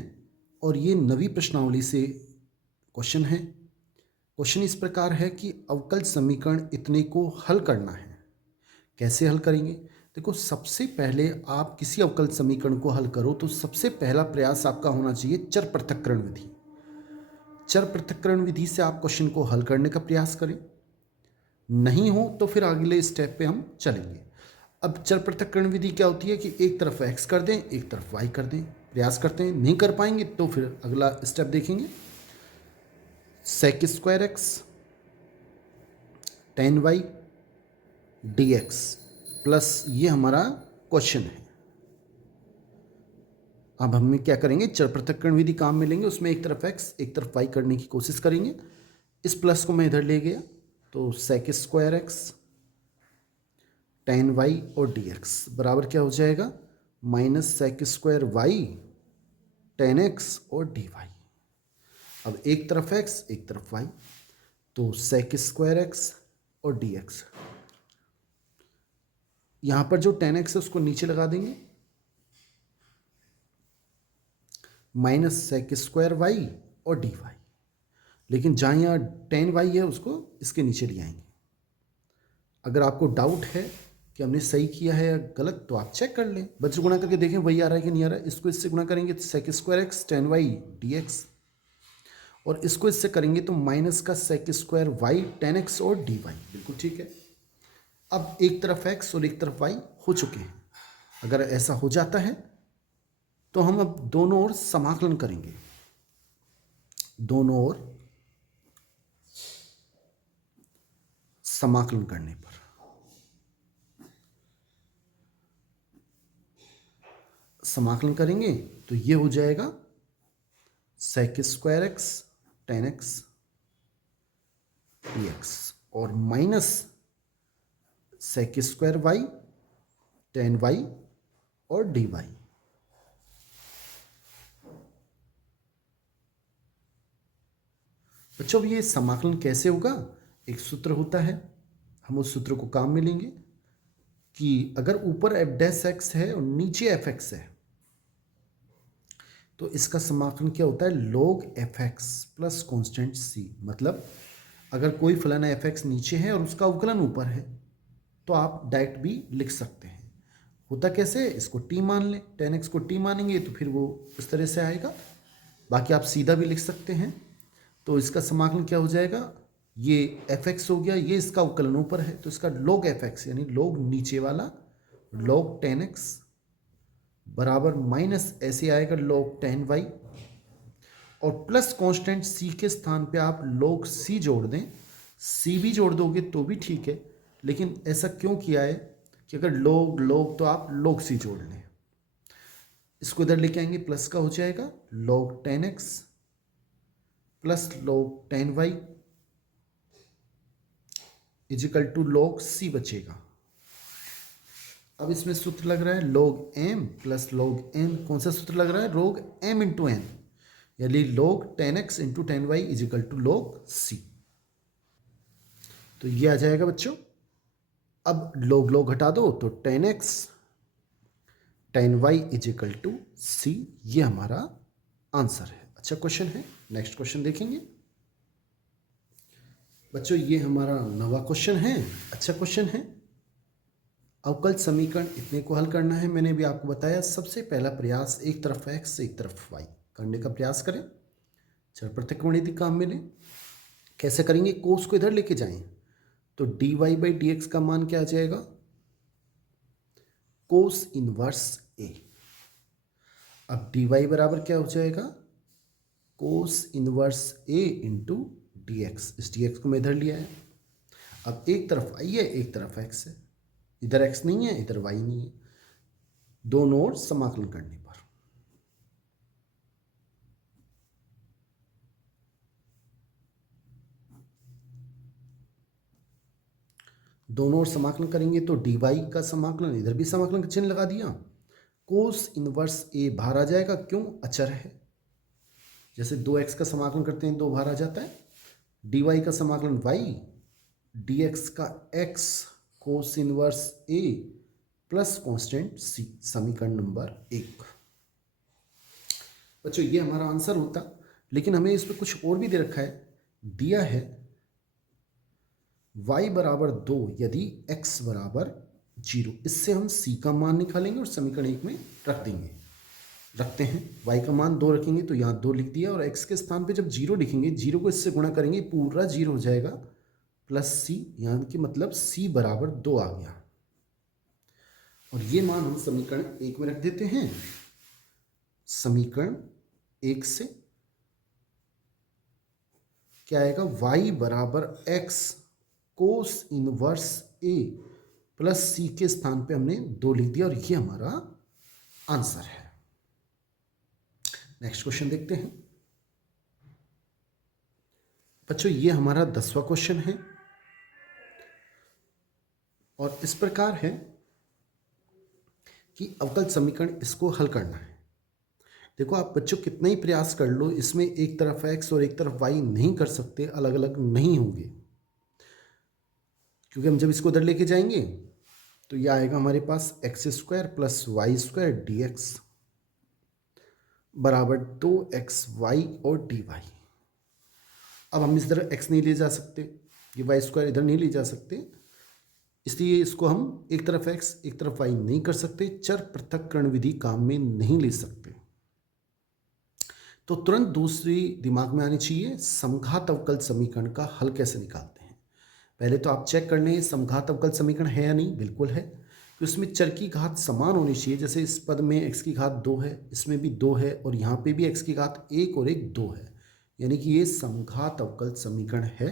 और ये 9वीं प्रश्नावली से क्वेश्चन है। क्वेश्चन इस प्रकार है कि अवकल समीकरण इतने को हल करना है। कैसे हल करेंगे, देखो सबसे पहले आप किसी अवकल समीकरण को हल करो तो सबसे पहला प्रयास आपका होना चाहिए चर पृथक्करण विधि। चर पृथक्करण विधि से आप क्वेश्चन को हल करने का प्रयास करें, नहीं हो तो फिर अगले स्टेप पे हम चलेंगे। अब चर पृथक्करण विधि क्या होती है कि एक तरफ x कर दें एक तरफ y कर दें, प्रयास करते हैं, नहीं कर पाएंगे तो फिर अगला स्टेप देखेंगे। Sec square x tan y d x plus ये हमारा क्वेश्चन है। अब हम क्या करेंगे, चर पृथक्करण विधि काम में लेंगे, उसमें एक तरफ x एक तरफ y करने की कोशिश करेंगे। इस प्लस को मैं इधर ले गया तो sec square x tan y और डी एक्स बराबर क्या हो जाएगा, minus sec square y tan x और डी वाई। अब एक तरफ x एक तरफ y, तो सेक स्क्वायर एक्स और डी एक्स, यहां पर जो टेन एक्स है उसको नीचे लगा देंगे, माइनस सेक स्क्वायर वाई और डी वाई, लेकिन जहाँ यहाँ टेन वाई है उसको इसके नीचे ले आएंगे। अगर आपको डाउट है कि हमने सही किया है या गलत तो आप चेक कर लें, बच्चे गुणा करके देखें वही आ रहा है कि नहीं आ रहा है। इसको इससे गुणा करेंगे तो sec square x tan y d x, और इसको इससे करेंगे तो माइनस का sec square y tan x और डी वाई, बिल्कुल ठीक है। अब एक तरफ एक्स और एक तरफ वाई हो चुके हैं। अगर ऐसा हो जाता है तो हम अब दोनों ओर समाकलन करेंगे, दोनों ओर समाकलन करने पर समाकलन करेंगे तो ये हो जाएगा sec square x tan x d x और minus sec square y tan y और डी वाई। बच्चों अब ये समाकलन कैसे होगा, एक सूत्र होता है, हम उस सूत्र को काम में लेंगे कि अगर ऊपर एफ डैश एक्स है और नीचे एफ एक्स है तो इसका समाकलन क्या होता है, log fx plus constant c। मतलब अगर कोई फलाना fx नीचे है और उसका अवकलन ऊपर है तो आप डायरेक्ट भी लिख सकते हैं। होता कैसे, इसको t मान लें, tan x को t मानेंगे तो फिर वो इस तरह से आएगा। बाकी आप सीधा भी लिख सकते हैं। तो इसका समाकलन क्या हो जाएगा, ये fx हो गया, ये इसका अवकलन ऊपर है तो इसका log fx यानी log नीचे वाला log tan x बराबर माइनस ऐसे आएगा log tan y, और प्लस कांस्टेंट c के स्थान पे आप log c जोड़ दें। c भी जोड़ दोगे तो भी ठीक है, लेकिन ऐसा क्यों किया है कि अगर log log तो आप log c जोड़ लें। इसको इधर लेके आएंगे, प्लस का हो जाएगा log tan x plus log tan y is equal to log c बचेगा। अब इसमें सूत्र लग रहा है log m plus log n। कौन सा सूत्र लग रहा है, log m इंटू n, यानी log tan x into tan y is equal to log c। तो ये आ जाएगा बच्चों। अब log log हटा दो तो tan x tan y is equal to c, ये हमारा आंसर है। अच्छा क्वेश्चन है। नेक्स्ट क्वेश्चन देखेंगे बच्चों, ये हमारा 9वां क्वेश्चन है। अच्छा क्वेश्चन है। अवकल समीकरण इतने को हल करना है। मैंने भी आपको बताया सबसे पहला प्रयास एक तरफ x एक तरफ y करने का प्रयास करें, चर पृथक्करण यदि काम मिले। कैसे करेंगे, कोस को इधर लेके जाएं तो dy बाई dx का मान क्या आ जाएगा, कोस इनवर्स a। अब dy बराबर क्या हो जाएगा, cos inverse a into dx। इस dx को मैं इधर लिया है। अब एक तरफ y है एक तरफ x है, इधर x नहीं है इधर y नहीं है, दोनों ओर समाकलन करने पर दोनों ओर समाकलन करेंगे तो dy का समाकलन, इधर भी समाकलन का चिन्ह लगा दिया। कोस इनवर्स a बाहर आ जाएगा, क्यों, अचर है। जैसे 2x का समाकलन करते हैं 2 बाहर आ जाता है। dy का समाकलन y, dx का x cos inverse a plus constant c, समीकरण नंबर 1। बच्चों ये हमारा आंसर होता, लेकिन हमें इस पर कुछ और भी दे रखा है। दिया है y बराबर 2 यदि x बराबर 0। इससे हम c का मान निकालेंगे और समीकरण 1 में रख देंगे। रखते हैं, y का मान 2 रखेंगे तो यहाँ 2 लिख दिया, और x के स्थान पे जब 0 लिखेंगे, 0 को इससे गुणा करेंगे पूरा 0 हो जाएगा प्लस c, यहाँ की मतलब c बराबर 2 आ गया। और ये मान हम समीकरण 1 में रख देते हैं। समीकरण 1 से क्या आएगा, y बराबर x cos inverse a plus c के स्थान पे हमने 2 लिख दिया, और ये हमारा आंसर है। नेक्स्ट क्वेश्चन देखते हैं बच्चों, ये हमारा 10वां क्वेश्चन है और इस प्रकार है कि अवकल समीकरण इसको हल करना है। देखो आप बच्चों कितना ही प्रयास कर लो, इसमें एक तरफ x और एक तरफ y नहीं कर सकते, अलग अलग नहीं होंगे, क्योंकि हम जब इसको उधर लेके जाएंगे तो यह आएगा हमारे पास x² प्लस y² dx बराबर 2xy और dy। अब हम इस तरह x नहीं ले जा सकते, ये y² इधर नहीं ले जा सकते, इसलिए इसको हम एक तरफ x एक तरफ y नहीं कर सकते, चर पृथक्करण विधि काम में नहीं ले सकते। तो तुरंत दूसरी दिमाग में आनी चाहिए, समघात अवकल समीकरण का हल कैसे निकालते हैं। पहले तो आप चेक कर लें समघात अवकल समीकरण है या नहीं। बिल्कुल है, तो इसमें चर की घात समान होनी चाहिए। जैसे इस पद में x की घात 2 है, इसमें भी 2 है, और यहाँ पे भी x की घात 1 और 1 2 है, यानी कि ये समघात अवकल समीकरण है।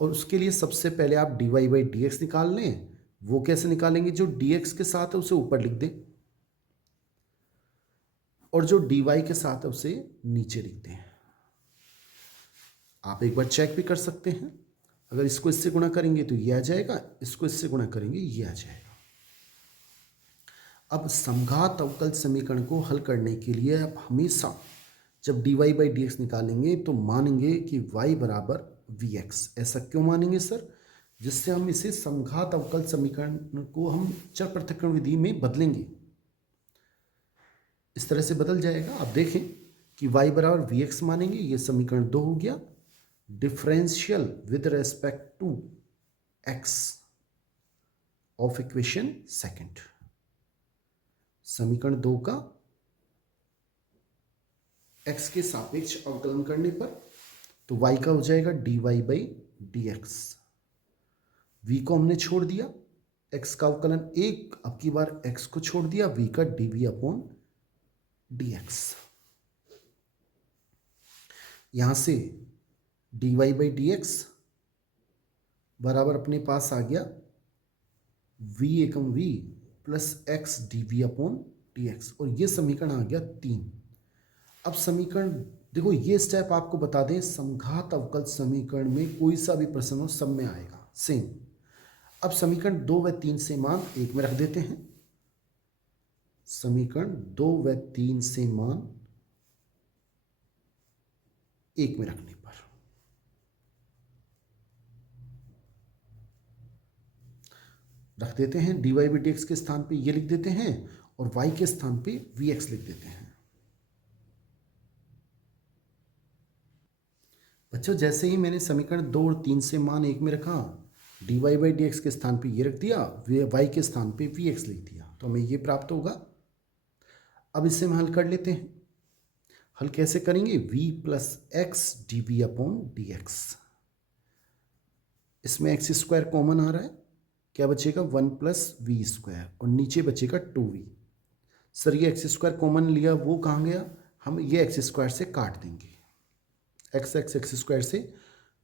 और उसके लिए सबसे पहले आप dy बाई dx निकाल लें। वो कैसे निकालेंगे, जो dx के साथ है उसे ऊपर लिख दें और जो dy के साथ है उसे नीचे लिख दें। आप एक बार चेक भी कर सकते हैं, अगर इसको इससे गुणा करेंगे तो ये आ जाएगा, इसको इससे गुणा करेंगे ये आ जाएगा। अब समघात अवकल समीकरण को हल करने के लिए आप हमेशा जब dy बाई dx निकालेंगे तो मानेंगे कि y बराबर vx। ऐसा क्यों मानेंगे सर, जिससे हम इसे समघात अवकल समीकरण को हम चर पृथक्करण विधि में बदलेंगे, इस तरह से बदल जाएगा। आप देखें कि y बराबर वी एक्स मानेंगे, ये समीकरण 2 हो गया। Differential with respect to x of equation second, समीकरण 2 का x के सापेक्ष अवकलन करने पर तो y का हो जाएगा dy by d x. v को हमने छोड़ दिया, x का अवकलन एक, अब की बार x को छोड़ दिया, v का dv अपॉन dx। यहां से dy बाई डी एक्स बराबर अपने पास आ गया v एकम v plus x dv upon dx, और ये समीकरण आ गया 3। अब समीकरण देखो, ये स्टेप आपको बता दें, समघात अवकल समीकरण में कोई सा भी प्रश्न हो सब में आएगा सेम। अब समीकरण 2 व 3 से मान 1 में रख देते हैं। समीकरण 2 व 3 से मान 1 में रखने पर रख देते हैं, dy बाई डी एक्स के स्थान पे ये लिख देते हैं और y के स्थान पे vx लिख देते हैं। बच्चों जैसे ही मैंने समीकरण 2 और 3 से मान 1 में रखा, dy बाई डी एक्स के स्थान पे ये रख दिया, y के स्थान पे vx लिख दिया, तो हमें ये प्राप्त होगा। अब इसे हम हल कर लेते हैं। हल कैसे करेंगे? v plus x d v upon d x. इसमें एक्स स्क्वायर कॉमन आ रहा है, क्या बचेगा? 1 प्लस वी स्क्वायर, और नीचे बचेगा 2v। सर ये एक्स स्क्वायर कॉमन लिया, वो कहाँ गया? हम ये एक्स स्क्वायर से काट देंगे, एक्स स्क्वायर से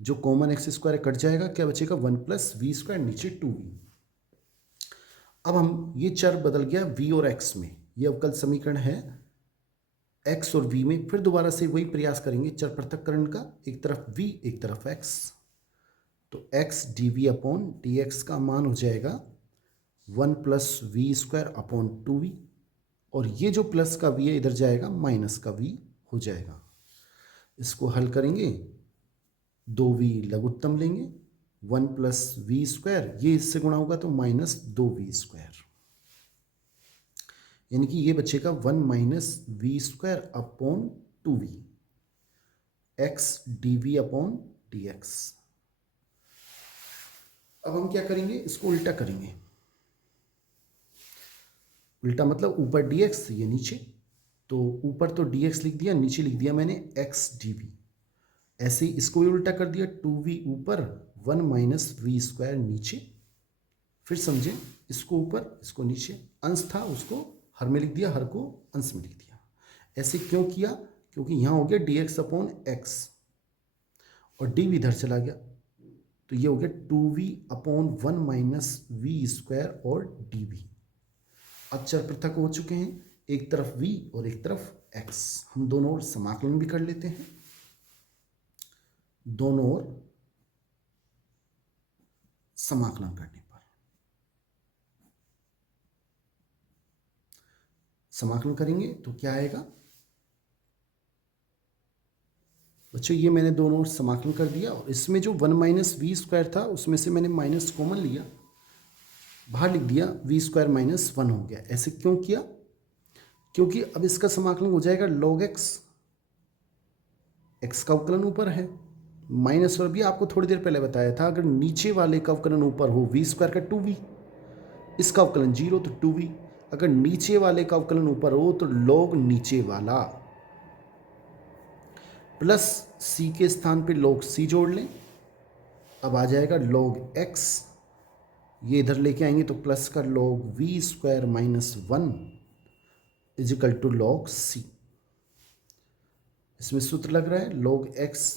जो कॉमन एक्स स्क्वायर कट जाएगा, क्या बचेगा? 1 प्लस वी स्क्वायर, नीचे 2v। अब हम ये चर बदल गया v और x में, ये अवकल समीकरण है x और v में। फिर दोबारा से वही प्रयास करेंगे चर पृथक्करण का, एक तरफ v एक तरफ x, तो x dv अपॉन dx का मान हो जाएगा 1 plus we square upon 2v, और ये जो प्लस का v है इधर जाएगा, माइनस का v हो जाएगा। इसको हल करेंगे, 2v लघुत्तम लेंगे, 1 प्लस वी स्क्वायर, ये इससे गुणा होगा तो माइनस 2v स्क्वायर, यानी कि ये बचेगा 1 minus v square upon 2v, x dv upon dx। अब हम क्या करेंगे? इसको उल्टा करेंगे। उल्टा मतलब ऊपर dx, ये नीचे, तो ऊपर तो dx लिख दिया, नीचे लिख दिया मैंने x dv। ऐसे ही इसको भी उल्टा कर दिया, 2v ऊपर 1 माइनस वी स्क्वायर नीचे। फिर समझें, इसको ऊपर इसको नीचे, अंश था उसको हर में लिख दिया, हर को अंश में लिख दिया। ऐसे क्यों किया? क्योंकि यहाँ हो गया dx अपॉन x और dv इधर चला गया, तो ये हो गया 2v upon 1 minus v square और dv। अब चर पृथक हो चुके हैं, एक तरफ v और एक तरफ x। हम दोनों ओर समाकलन भी कर लेते हैं, दोनों ओर समाकलन करने पर समाकलन करेंगे तो क्या आएगा बच्चों? ये मैंने दोनों ओर समाकलन कर दिया, और इसमें जो 1 माइनस वी स्क्वायर था उसमें से मैंने माइनस कॉमन लिया, बाहर लिख दिया, वी स्क्वायर माइनस 1 हो गया। ऐसे क्यों किया? क्योंकि अब इसका समाकलन हो जाएगा log x, x का अवकलन ऊपर है, माइनस, और भी आपको थोड़ी देर पहले बताया था, अगर नीचे वाले का अवकलन ऊपर हो, वी स्क्वायर का 2v, इसका अवकलन 0 तो 2v। अगर नीचे वाले का अवकलन ऊपर हो तो log नीचे वाला, प्लस c के स्थान पे log c जोड़ लें, अब आ जाएगा log x, ये इधर लेके आएंगे तो प्लस का log v square minus 1 is equal to log c। इसमें सूत्र लग रहा है log x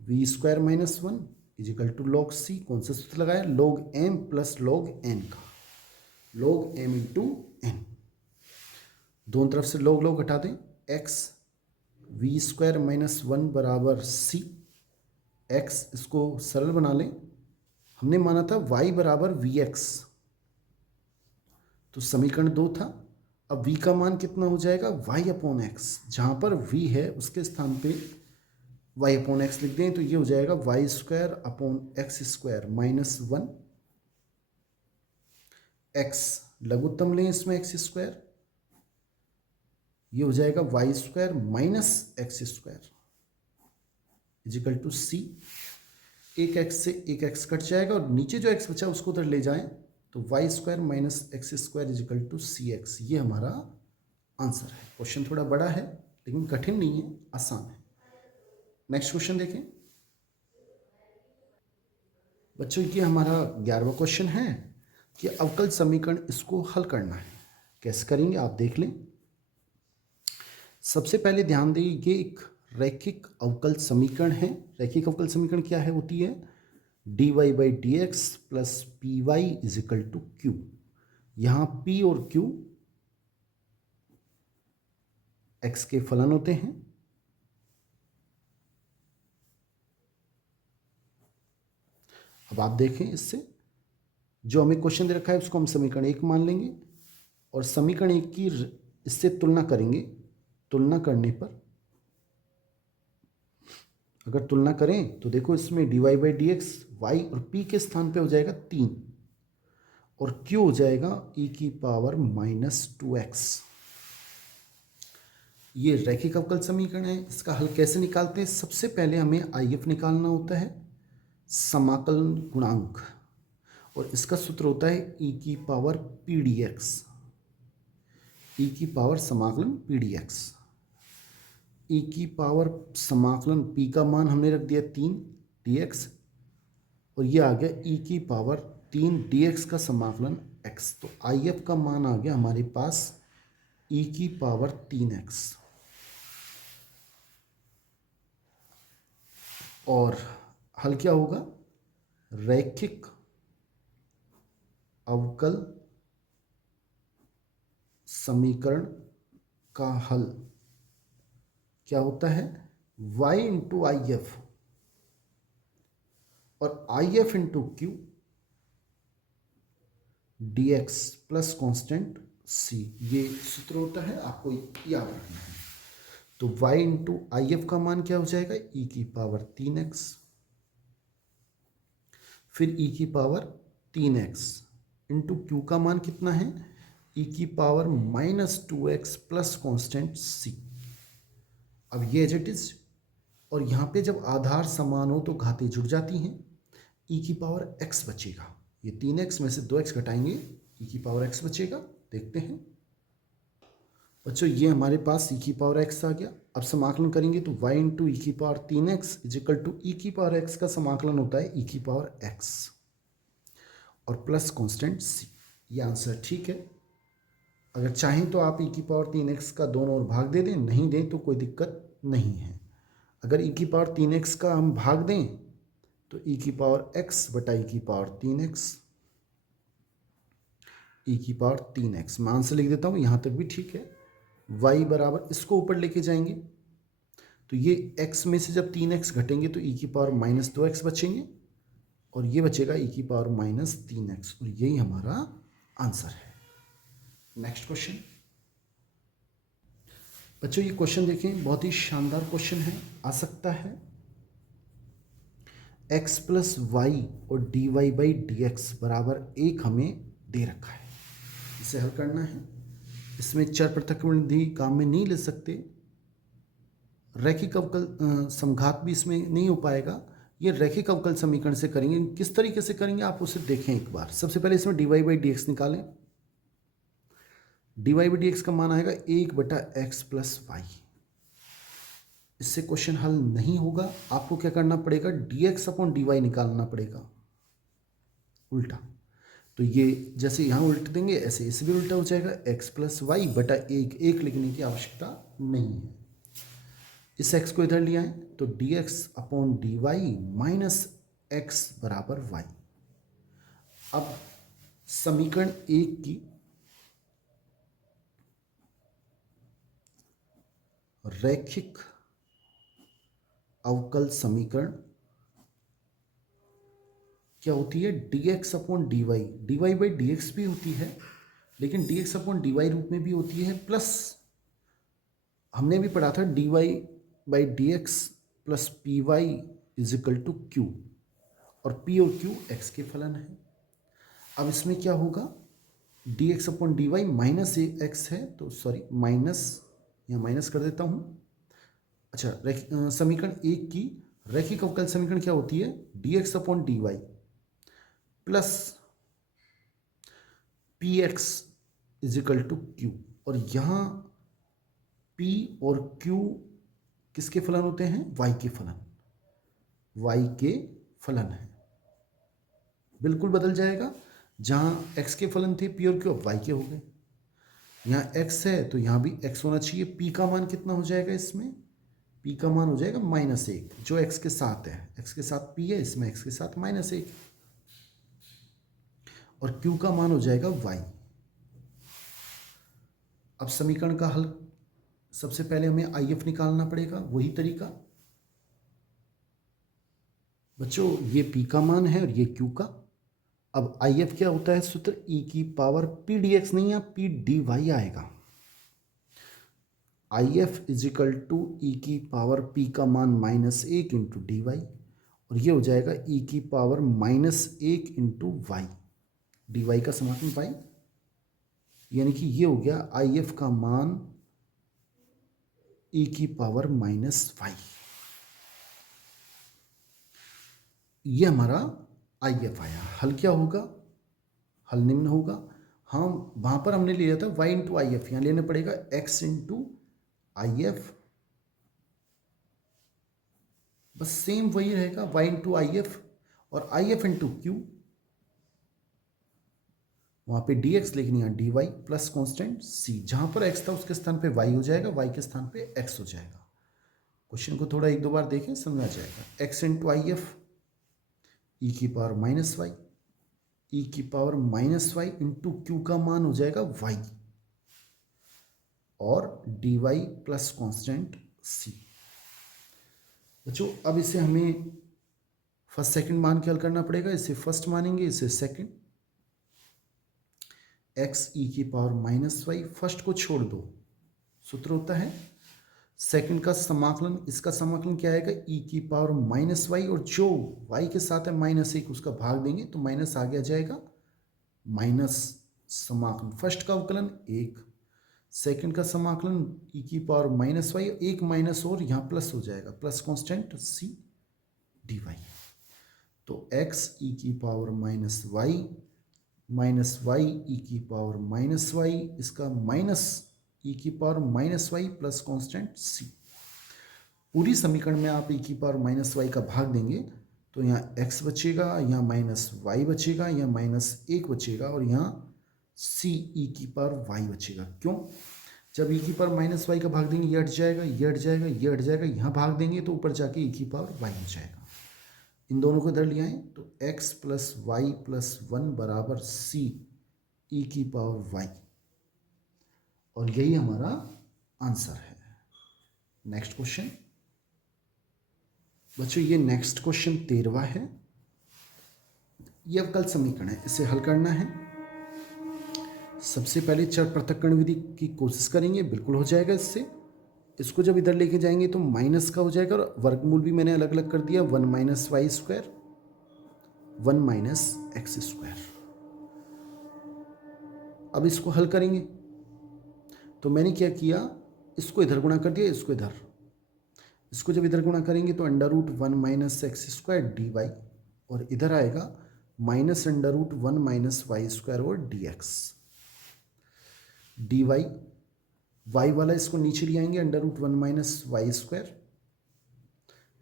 v square minus 1 is equal to log c। कौन सा सूत्र लगाया? log m plus log n का, log m इंटू n। दोनों तरफ से log हटा दें, x v स्क्वायर माइनस 1 बराबर c, x इसको सरल बना लें, हमने माना था y बराबर vx, तो समीकरण 2 था। अब v का मान कितना हो जाएगा? y अपॉन x, जहाँ पर v है उसके स्थान पे y अपॉन x लिख दें, तो ये हो जाएगा y square upon x square minus 1, x लघुत्तम लें इसमें x स्क्वायर, ये हो जाएगा y square minus x square is equal to C. एक एक्स से एक एक्स कट जाएगा और नीचे जो एक्स बचा उसको उधर ले जाएं तो y square minus x square is equal to c x. ये हमारा आंसर है। क्वेश्चन थोड़ा बड़ा है लेकिन कठिन नहीं है, आसान है। नेक्स्ट क्वेश्चन देखें बच्चों, ये हमारा 11वां क्वेश्चन है कि अवकल समीकरण इसको हल करना है। कैसे करेंगे आप देख लें। सबसे पहले ध्यान दें, ये एक रैखिक अवकल समीकरण है। रैखिक अवकल समीकरण क्या है होती है dy by d x plus p y is equal to q. यहाँ p और q x के फलन होते हैं। अब आप देखें, इससे जो हमें क्वेश्चन दे रखा है उसको हम समीकरण 1 मान लेंगे और समीकरण 1 की इससे तुलना करेंगे। तुलना करने पर अगर तुलना करें तो देखो इसमें dy by d x y और p के स्थान पे हो जाएगा 3 और q हो जाएगा e की पावर -2x। ये रैखिक अवकल समीकरण है। इसका हल कैसे निकालते हैं? सबसे पहले हमें IF निकालना होता है, समाकलन गुणांक, और इसका सूत्र होता है e की power P D x. e की पावर समाकलन पी डी एक्स। e की पावर समाकलन p का मान हमने रख दिया 3 dx और ये आ गया e की पावर 3 dx का समाकलन x। तो IF का मान आ गया हमारे पास e की पावर 3x। और हल क्या होगा? रैखिक अवकल समीकरण का हल क्या होता है? y इंटू आई एफ और I F into Q D x plus constant c। ये सूत्र होता है, आपको याद रखना है। तो y इंटू आई एफ का मान क्या हो जाएगा? e की पावर 3x, फिर e की पावर 3x इंटू क्यू का मान कितना है? e की power -2x plus constant c। अब ये एज इट इज, और यहाँ पे जब आधार समान हो तो घातें जुड़ जाती हैं। e की पावर x बचेगा। ये 3x में से 2x घटाएंगे, e की पावर x बचेगा। देखते हैं बच्चों, ये हमारे पास e की पावर x आ गया। अब समाकलन करेंगे तो y इंटू ई की power 3x is equal to e की पावर x का समाकलन होता है e की पावर x और प्लस कॉन्स्टेंट c। ये आंसर ठीक है। अगर चाहें तो आप e की पावर 3x का दोनों ओर भाग दे दें, नहीं दें तो कोई दिक्कत नहीं है। अगर e की पावर 3x का हम भाग दें तो e की पावर x बटा e की पावर 3x, e की पावर 3x। मैं आंसर लिख देता हूँ, यहाँ तक भी ठीक है। y बराबर इसको ऊपर लेके जाएंगे तो ये x में से जब 3x घटेंगे तो e की पावर -2x बचेंगे और ये बचेगा e की पावर -3x, और यही हमारा आंसर है। नेक्स्ट क्वेश्चन बच्चों, ये क्वेश्चन देखें, बहुत ही शानदार क्वेश्चन है, आ सकता है। x प्लस वाई और dy बाई डी एक्स बराबर 1 हमें दे रखा है। इसे हल करना है। इसमें चर पृथक विधि काम में नहीं ले सकते। रैखिक अवकल समघात भी इसमें नहीं हो पाएगा। ये रैखिक अवकल समीकरण से करेंगे। किस तरीके से करेंगे आप उसे देखें एक बार। सबसे पहले इसमें dy बाई डी एक्स निकालें। dy बाई डी एक्स का मान आएगा 1 बटा एक्स प्लस वाई। इससे क्वेश्चन हल नहीं होगा। आपको क्या करना पड़ेगा? dx अपॉन dy निकालना पड़ेगा उल्टा। तो ये जैसे यहाँ उल्ट देंगे ऐसे इसे भी उल्टा हो जाएगा। x प्लस वाई बटा 1 लिखने की आवश्यकता नहीं है। इस x को इधर ले आए तो dx upon dy minus x बराबर y। अब समीकरण 1 की रैखिक अवकल समीकरण क्या होती है? dx upon dy। dy by d x भी होती है लेकिन dx अपॉन dy रूप में भी होती है। प्लस हमने भी पढ़ा था dy by d x plus p y is equal to q, और p और q x के फलन है। अब इसमें क्या होगा? dx upon dy minus x है तो सॉरी माइनस यहाँ माइनस कर देता हूँ। अच्छा, समीकरण 1 की रैखिक अवकल समीकरण क्या होती है? dx upon dy plus px is equal to q। और यहाँ p और q किसके फलन होते हैं? y के फलन, y के फलन है। बिल्कुल बदल जाएगा, जहाँ x के फलन थे p और q, अब y के हो गए। यहाँ x है तो यहाँ भी x होना चाहिए। p का मान कितना हो जाएगा इसमें? p का मान हो जाएगा -1, जो x के साथ है। x के साथ p है, इसमें x के साथ -1, और q का मान हो जाएगा y। अब समीकरण का हल, सबसे पहले हमें IF निकालना पड़ेगा, वही तरीका। बच्चों ये p का मान है और ये q का। अब IF क्या होता है सूत्र? e की पावर p dx, नहीं है p dy आएगा। IF is equal to e की पावर p का मान -1 इंटू dy, और ये हो जाएगा e की पावर -1 इंटू y, dy का समाकलन y, यानी कि ये हो गया IF का मान e की पावर -y। ये हमारा IF आया। हल क्या होगा? हल निम्न होगा। हम वहाँ पर हमने लिया था y इंटू IF, यहाँ लेना पड़ेगा x इंटू IF, बस सेम वही रहेगा, y इंटू IF और IF इंटू Q, वहाँ पे dx लेकिन यहाँ dy प्लस कॉन्स्टेंट c। जहाँ पर x था उसके स्थान पे y हो जाएगा, y के स्थान पे x हो जाएगा। क्वेश्चन को थोड़ा एक दो बार देखें, समझ आ जाएगा। x इंटू IF e की पावर -y, e की पावर -y इंटू q का मान हो जाएगा y, और dy प्लस कॉन्स्टेंट c। बच्चों अब इसे हमें फर्स्ट सेकंड मान के हल करना पड़ेगा। इसे फर्स्ट मानेंगे, इसे सेकंड। x e की पावर -y, फर्स्ट को छोड़ दो, सूत्र होता है सेकंड का समाकलन। इसका समाकलन क्या आएगा? e की पावर -y, और जो y के साथ है -1 उसका भाग देंगे तो माइनस आ गया जाएगा, माइनस समाकलन फर्स्ट का अवकलन 1, सेकंड का समाकलन e की पावर -y, एक माइनस और यहाँ प्लस हो जाएगा, प्लस कांस्टेंट c dy। तो x e की पावर -y e की पावर -y, इसका माइनस e की power -y plus constant c। पूरी समीकरण में आप e की पावर -y का भाग देंगे तो यहाँ x बचेगा, यहाँ -y बचेगा, यहाँ -1 बचेगा, और यहाँ c e की पावर y बचेगा। क्यों? जब e की पावर -y का भाग देंगे ये हट जाएगा, ये हट जाएगा, ये हट जाएगा, यहाँ भाग देंगे तो ऊपर जाके e की पावर y हो जाएगा। इन दोनों को इधर ले आए तो x प्लस वाई प्लस 1 बराबर c e की पावर y, और यही हमारा आंसर है। नेक्स्ट क्वेश्चन बच्चों, ये नेक्स्ट क्वेश्चन 13वां है। ये अवकल समीकरण है, इसे हल करना है। सबसे पहले चर पृथक्करण विधि की कोशिश करेंगे, बिल्कुल हो जाएगा इससे। इसको जब इधर लेके जाएंगे तो माइनस का हो जाएगा, और वर्गमूल भी मैंने अलग अलग कर दिया, 1 - y², 1 - x²। अब इसको हल करेंगे तो मैंने क्या किया, इसको इधर गुणा कर दिया, इसको इधर। इसको जब इधर गुणा करेंगे तो √1 - x² dy, और इधर आएगा -√1 - y² और dx dy। y वाला इसको नीचे ले आएंगे, √1 - y²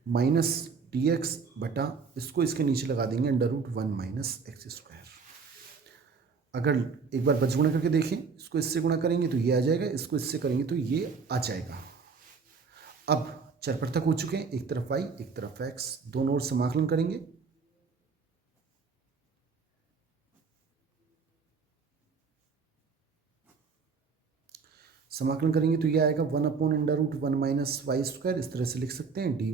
माइनस dx बटा, इसको इसके नीचे लगा देंगे, √1 - x²। अगर एक बार बच गुणा करके देखें, इसको इससे गुणा करेंगे तो ये आ जाएगा, इसको इससे करेंगे तो ये आ जाएगा। अब चर पृथक हो चुके हैं, एक तरफ y एक तरफ x, दोनों ओर समाकलन करेंगे। समाकलन करेंगे तो ये आएगा 1/√1 - y², इस तरह से लिख सकते हैं, dy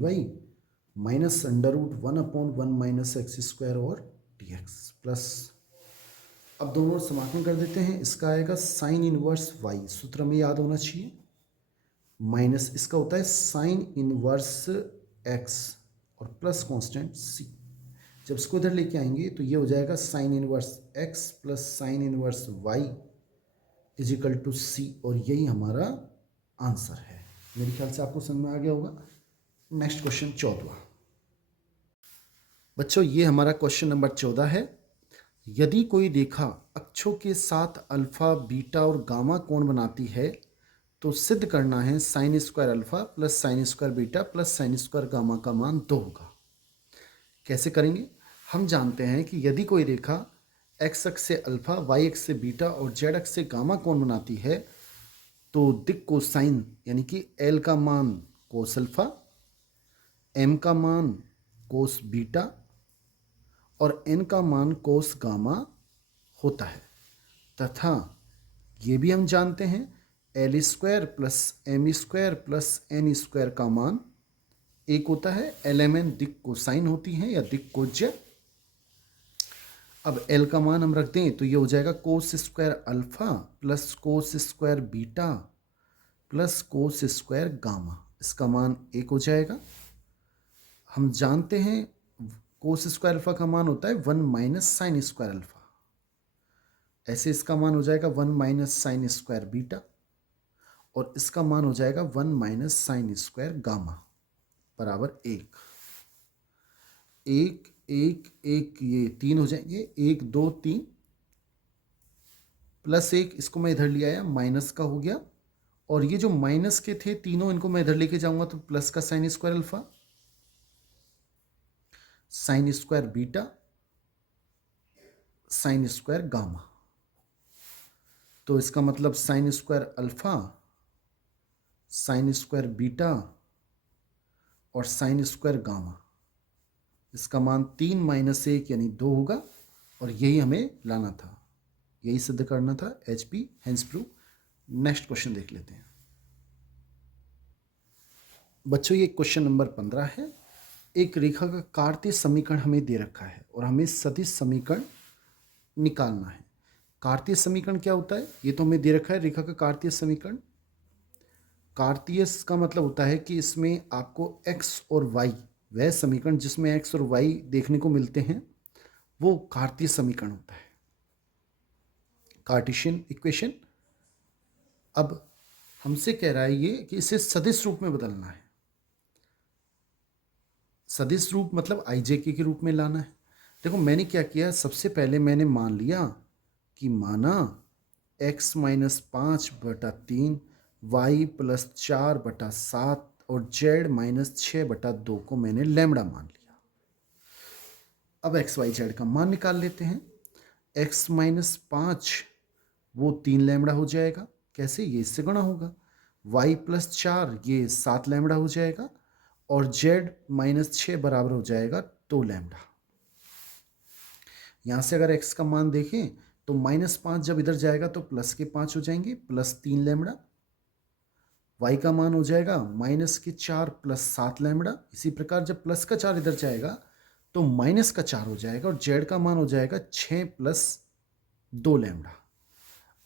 माइनस √1/1 - x² और dx प्लस, अब दोनों समाकलन कर देते हैं। इसका आएगा साइन इनवर्स y, सूत्र में याद होना चाहिए, माइनस इसका होता है साइन इनवर्स x और प्लस कांस्टेंट c। जब इसको इधर लेके आएंगे तो ये हो जाएगा sine inverse x plus sine inverse y is equal to c, और यही हमारा आंसर है। मेरे ख्याल से आपको समझ में आ गया होगा। Next question 14। बच्चों ये हमारा क्वेश्चन नंबर 14 है। यदि कोई रेखा अक्षों के साथ अल्फा, बीटा और गामा कोण बनाती है तो सिद्ध करना है sine square alpha plus sine square beta plus sine square gamma का मान 2 होगा। कैसे करेंगे? हम जानते हैं कि यदि कोई रेखा एक्स अक्ष से अल्फा, वाई अक्ष से बीटा और जेड अक्ष से गामा कोण बनाती है तो दिक कोसाइन यानी कि एल का मान कोस अल्फा, एम का मान कोस बीटा और एन का मान कोस गामा होता है। तथा ये भी हम जानते हैं l square plus m square plus n square का मान एक होता है। एल एम एन दिक कोसाइन होती हैं या दिक कोज्य। अब एल का मान हम रख दें तो ये हो जाएगा cos square alpha plus cos square beta plus cos square gamma. इसका मान एक हो जाएगा। हम जानते हैं कोस स्क्वायर अल्फा का मान होता है 1 माइनस साइन स्क्वायर अल्फा। ऐसे इसका मान हो जाएगा 1 माइनस साइन स्क्वायर बीटा और इसका मान हो जाएगा 1 माइनस साइन स्क्वायर गामा बराबर 1। एक एक एक ये 3 हो जाएंगे, 1 2 3 प्लस 1 इसको मैं इधर ले आया, माइनस का हो गया। और ये जो माइनस के थे तीनों इनको मैं इधर लेके जाऊंगा तो प्लस का sine square alpha, sine square beta, sine square gamma. तो इसका मतलब sine square alpha, sine square beta और साइन स्क्वायर गामा। इसका मान 3 माइनस 1 यानी 2 होगा और यही हमें लाना था, यही सिद्ध करना था। HP hence prove. Next question देख लेते हैं। बच्चों ये क्वेश्चन नंबर 15 है। एक रेखा का कार्तीय समीकरण हमें दे रखा है और हमें सदिश समीकरण निकालना है। कार्तीय समीकरण क्या होता है? ये तो हमें दे रखा है रेखा का कार्तीय समीकरण। कार्तीय का मतलब होता है कि इसमें आपको x और y, वह समीकरण जिसमें x और y देखने को मिलते हैं वो कार्तीय समीकरण होता है, कार्टेशियन इक्वेशन। अब हमसे कह रहा है ये कि इसे सदिश रूप में बदलना है। सदिश रूप मतलब IJK के रूप में लाना है। देखो मैंने क्या किया, सबसे पहले मैंने मान लिया कि माना x माइनस 5/3 y प्लस 4/7 और z माइनस 6/2 को मैंने लैम्बडा मान लिया। अब x y z का मान निकाल लेते हैं। x माइनस 5 वो 3 लैम्बडा हो जाएगा। कैसे? ये इससे गुणा होगा। y प्लस 4 ये 7 लैम्बडा हो जाएगा और z माइनस 6 बराबर हो जाएगा 2 लैम्बडा। यहाँ से अगर x का मान देखें तो -5 जब इधर जाएगा तो प्लस के 5 हो जाएंगे, प्लस 3 लैम्बडा। y का मान हो जाएगा -4 प्लस 7 लैम्बडा। इसी प्रकार जब प्लस का 4 इधर जाएगा तो -4 हो जाएगा और z का मान हो जाएगा 6 प्लस 2 लैम्बडा।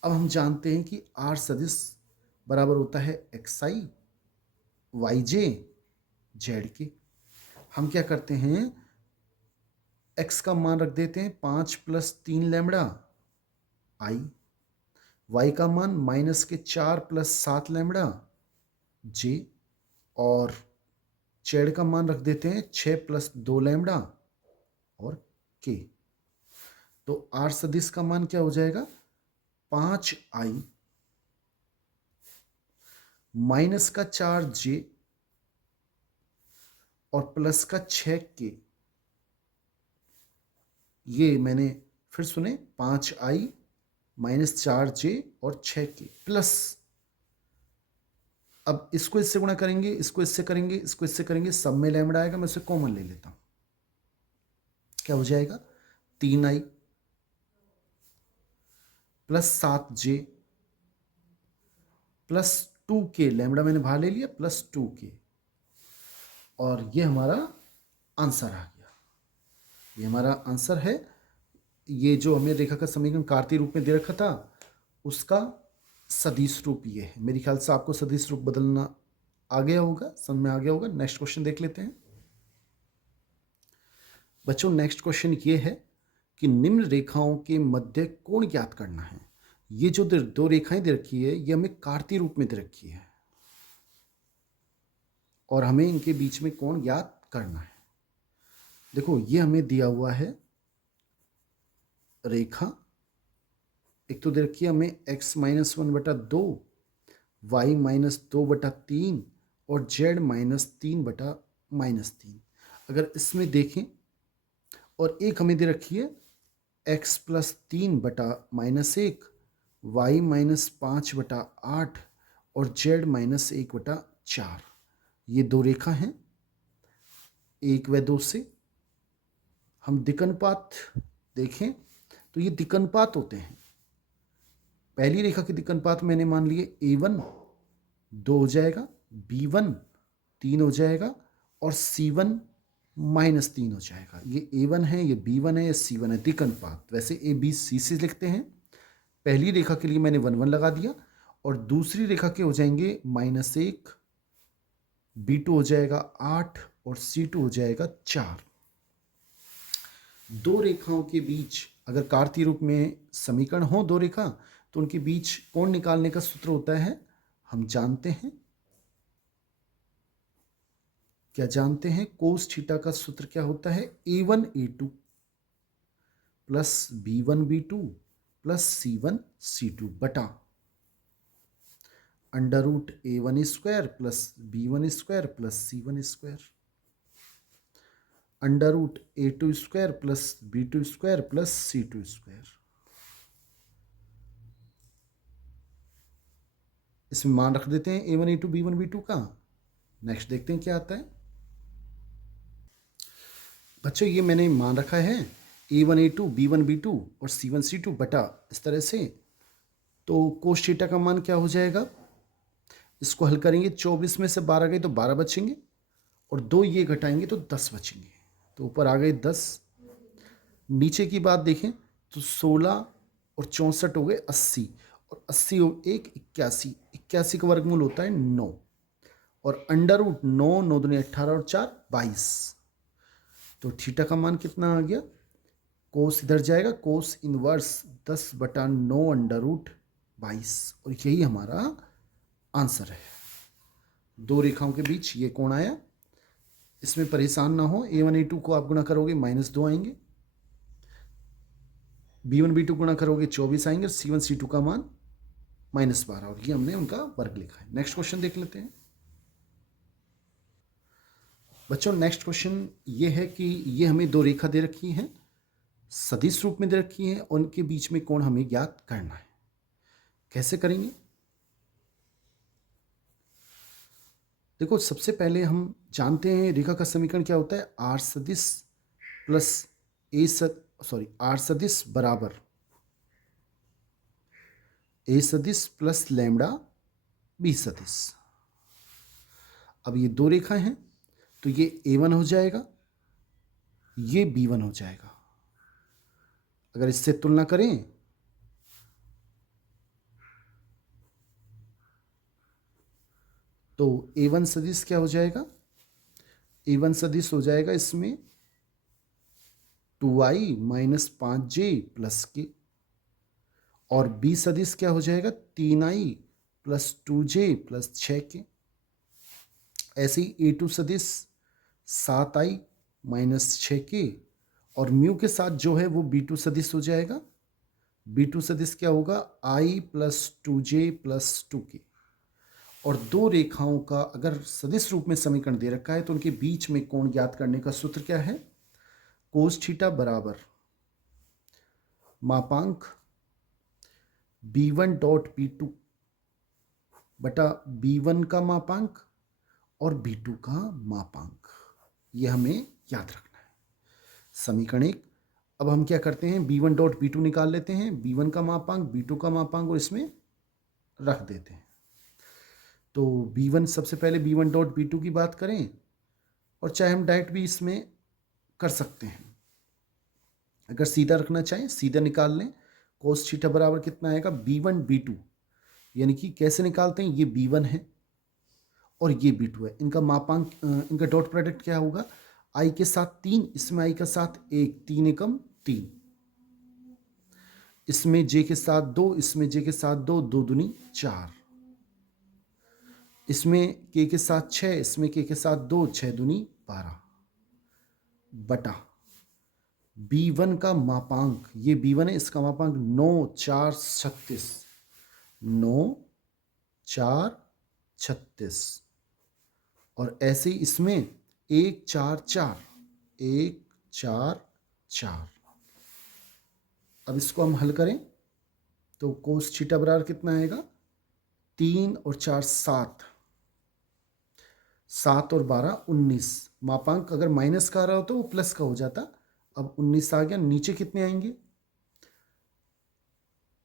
अब हम जानते हैं कि r सदिश बराबर होता है xi yj z के। हम क्या करते हैं, x का मान रख देते हैं 5 प्लस 3 लैम्बडा i, y का मान -4 प्लस 7 लैम्बडा j और z का मान रख देते हैं 6 प्लस 2 लैम्बडा और k। तो r सदिश का मान क्या हो जाएगा, 5i माइनस का 4j और प्लस का 6k। ये मैंने फिर सुने, 5i माइनस 4j और 6k प्लस, अब इसको इससे गुणा करेंगे, इसको इससे करेंगे, इसको इससे करेंगे, सब में लैम्बडा आएगा। मैं इसे कॉमन ले लेता हूं। क्या हो जाएगा, 3i plus 7j plus 2k, lambda मैंने बाहर ले लिया, प्लस 2k और ये हमारा आंसर आ गया। ये हमारा आंसर है। ये जो हमें रेखा का समीकरण कार्तीय रूप में दे रखा था उसका सदिश रूप ये है। मेरे ख्याल से आपको सदिश रूप बदलना आ गया होगा, समझ में आ गया होगा। नेक्स्ट क्वेश्चन देख लेते हैं। बच्चों नेक्स्ट क्वेश्चन ये है कि निम्न रेखाओं के मध्य कोण ज्ञात करना है। ये जो दो रेखाएं दे रखी है ये हमें कार्तीय रूप में दे रखी है। और हमें इनके बीच में कोण ज्ञात करना है। देखो ये हमें दिया हुआ है रेखा, एक तो दे रखी है हमें x-1/2, y-2/3 और z-3/-3। अगर इसमें देखें, और एक हमें दे रखी है x+3/-1, y-5/8 और z-1/4। ये दो रेखा हैं, 1 व 2 से। हम दिक्कनुपात देखें तो ये दिक्कनुपात होते हैं। पहली रेखा के दिक्कनुपात मैंने मान लिए a1 2 हो जाएगा, b1 3 हो जाएगा और c1 -3 हो जाएगा। ये a1 है, ये b1 है, ये c1 है, दिक्कनुपात। वैसे a b c से लिखते हैं। पहली रेखा के लिए मैंने 1 1 लगा दिया और दूसरी रेखा के हो जाएंगे -1, b2 हो जाएगा 8 और c2 हो जाएगा 4। दो रेखाओं के बीच अगर कार्तीय रूप में समीकरण हो दो रेखा, तो उनके बीच कोण निकालने का सूत्र होता है, हम जानते हैं, क्या जानते हैं? कोस थीटा का सूत्र क्या होता है? a1 a2 plus b1 b2 plus c1 c2 बटा √a1² plus b1² plus c1², √a2² plus b2² plus c2²। इसमें मान रख देते हैं a1 a2 b1 b2 का। नेक्स्ट देखते हैं क्या आता है। बच्चों ये मैंने मान रखा है a1 a2 b1 b2 और c1 c2 बटा इस तरह से। तो कोस थीटा का मान क्या हो जाएगा? इसको हल करेंगे, 24 में से 12 गए तो 12 बचेंगे और 2 ये घटाएंगे तो 10 बचेंगे। तो ऊपर आ गए 10। नीचे की बात देखें तो 16 और 64 हो गए 80 और 80 और 1 81। 81 का वर्गमूल होता है 9 और √9 9 दूनी 18 और 4 22। तो थीटा का मान कितना आ गया? कोस इधर जाएगा, कोस इनवर्स 10/9 √22 और यही हमारा आंसर है। दो रेखाओं के बीच ये कोण आया। इसमें परेशान ना हो, a1 a2 को आप गुणा करोगे -2 आएंगे, b1 b2 गुणा करोगे 24 आएंगे, c1 c2 का मान -12 और ये हमने उनका वर्ग लिखा है। नेक्स्ट क्वेश्चन देख लेते हैं बच्चों। नेक्स्ट क्वेश्चन ये है कि ये हमें दो रेखा दे रखी हैं, सदिश रूप में दे रखी हैं, उनके बीच में कोण हमें ज्ञात करना है। कैसे करेंगे? देखो सबसे पहले हम जानते हैं रेखा का समीकरण क्या होता है, आर सदिश प्लस आर सदिश बराबर ए सदिश प्लस लैम्डा बी सदिश। अब ये दो रेखा हैं तो ये a1 हो जाएगा, ये b1 हो जाएगा। अगर इससे तुलना करें तो a1 सदिश क्या हो जाएगा? a1 सदिश हो जाएगा इसमें 2i - 5j प्लस के, और b सदिश क्या हो जाएगा? 3i + 2j + 6 के। ऐसे ही a2 सदिश 7i - 6 के, और म्यू के साथ जो है वो b2 सदिश हो जाएगा। b2 सदिश क्या होगा? i + 2j + 2 के। और दो रेखाओं का अगर सदिश रूप में समीकरण दे रखा है तो उनके बीच में कोण ज्ञात करने का सूत्र क्या है? कोस थीटा बराबर मापांक b1.b2 बटा b1 का मापांक और b2 का मापांक। ये हमें याद रखना है। समीकरण 1। अब हम क्या करते हैं, b1.b2 निकाल लेते हैं, b1 का मापांक b2 का मापांक और इसमें रख देते हैं। तो b1 सबसे पहले b1.b2 की बात करें, और चाहे हम डायरेक्ट भी इसमें कर सकते हैं। अगर सीधा रखना चाहें सीधा निकाल लें। कोस थीटा बराबर कितना आएगा? b1 b2, यानी कि कैसे निकालते हैं, ये b1 है और ये b2 है। इनका मापांक इनका डॉट प्रोडक्ट क्या होगा? i के साथ 3, इसमें i का साथ 1, 3 एकम 3, इसमें j के साथ 2, इसमें j के साथ 2, 2 दूनी 4। इसमें के साथ 6, इसमें के साथ 2, 6 दूनी 12 बटा B1 का मापांक, ये B1 है, इसका मापांक 9 4 36, 9 4 36 और ऐसे ही इसमें 1 4 4 1 4 4। अब इसको हम हल करें तो कोस थीटा बराबर कितना आएगा, 3 और 4 7, 7 और 12 19। मापांक अगर माइनस का आ रहा हो तो वो प्लस का हो जाता। अब 19 आ गया, नीचे कितने आएंगे,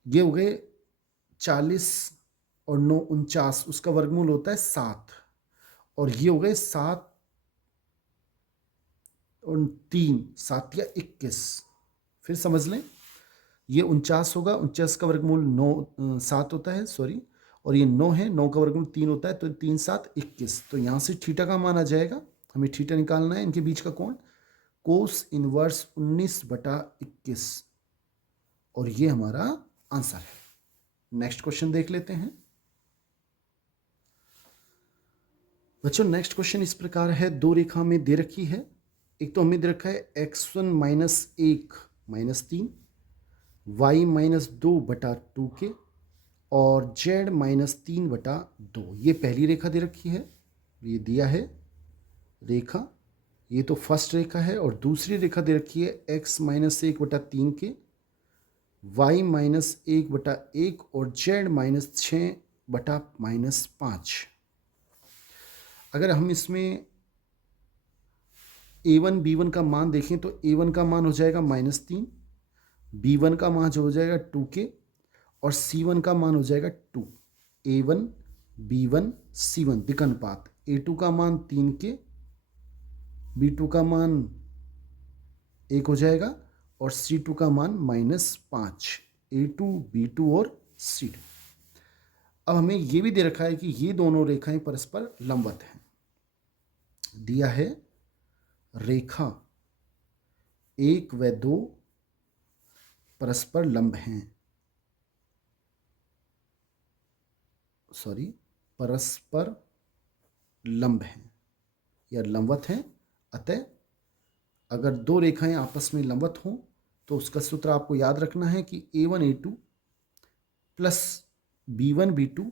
ये हो गए 40 और 9 49, उसका वर्गमूल होता है 7 और ये हो गए 7 और 3 7 या 21। फिर समझ लें, ये 49 होगा, 49 का वर्गमूल 9 7 होता है, सॉरी, और ये 9 है, 9 का वर्गमूल 3 होता है, तो 3 7 21। तो यहाँ से थीटा का मान आ जाएगा, हमें थीटा निकालना है, इनके बीच का कोण, कोस इनवर्स 19/21 और ये हमारा आंसर है। नेक्स्ट क्वेश्चन देख लेते हैं बच्चों। नेक्स्ट क्वेश्चन इस प्रकार है, दो रेखा में दे रखी है। एक तो हमें दे रखा है x1 - 1 - 3 y - 2/2 और z -3/2। ये पहली रेखा दे रखी है, ये दिया है रेखा, ये तो फर्स्ट रेखा है। और दूसरी रेखा दे रखी है x - 1/3 y -1/1 और z -6/-5। अगर हम इसमें a1 b1 का मान देखें तो a1 का मान हो जाएगा -3, b1 का मान जो हो जाएगा 2k और c1 का मान हो जाएगा 2। a1 b1 c1 दिक्अनुपात, a2 का मान 3k, b2 का मान 1 हो जाएगा और c2 का मान -5, a2 b2 और c2। अब हमें ये भी दे रखा है कि ये दोनों रेखाएं परस्पर लंबवत हैं। दिया है रेखा 1 व 2 परस्पर लंब हैं, सॉरी परस्पर लंब हैं या लंबवत हैं। अतः अगर दो रेखाएं आपस में लंबवत हों तो उसका सूत्र आपको याद रखना है कि a1 a2 plus b1 b2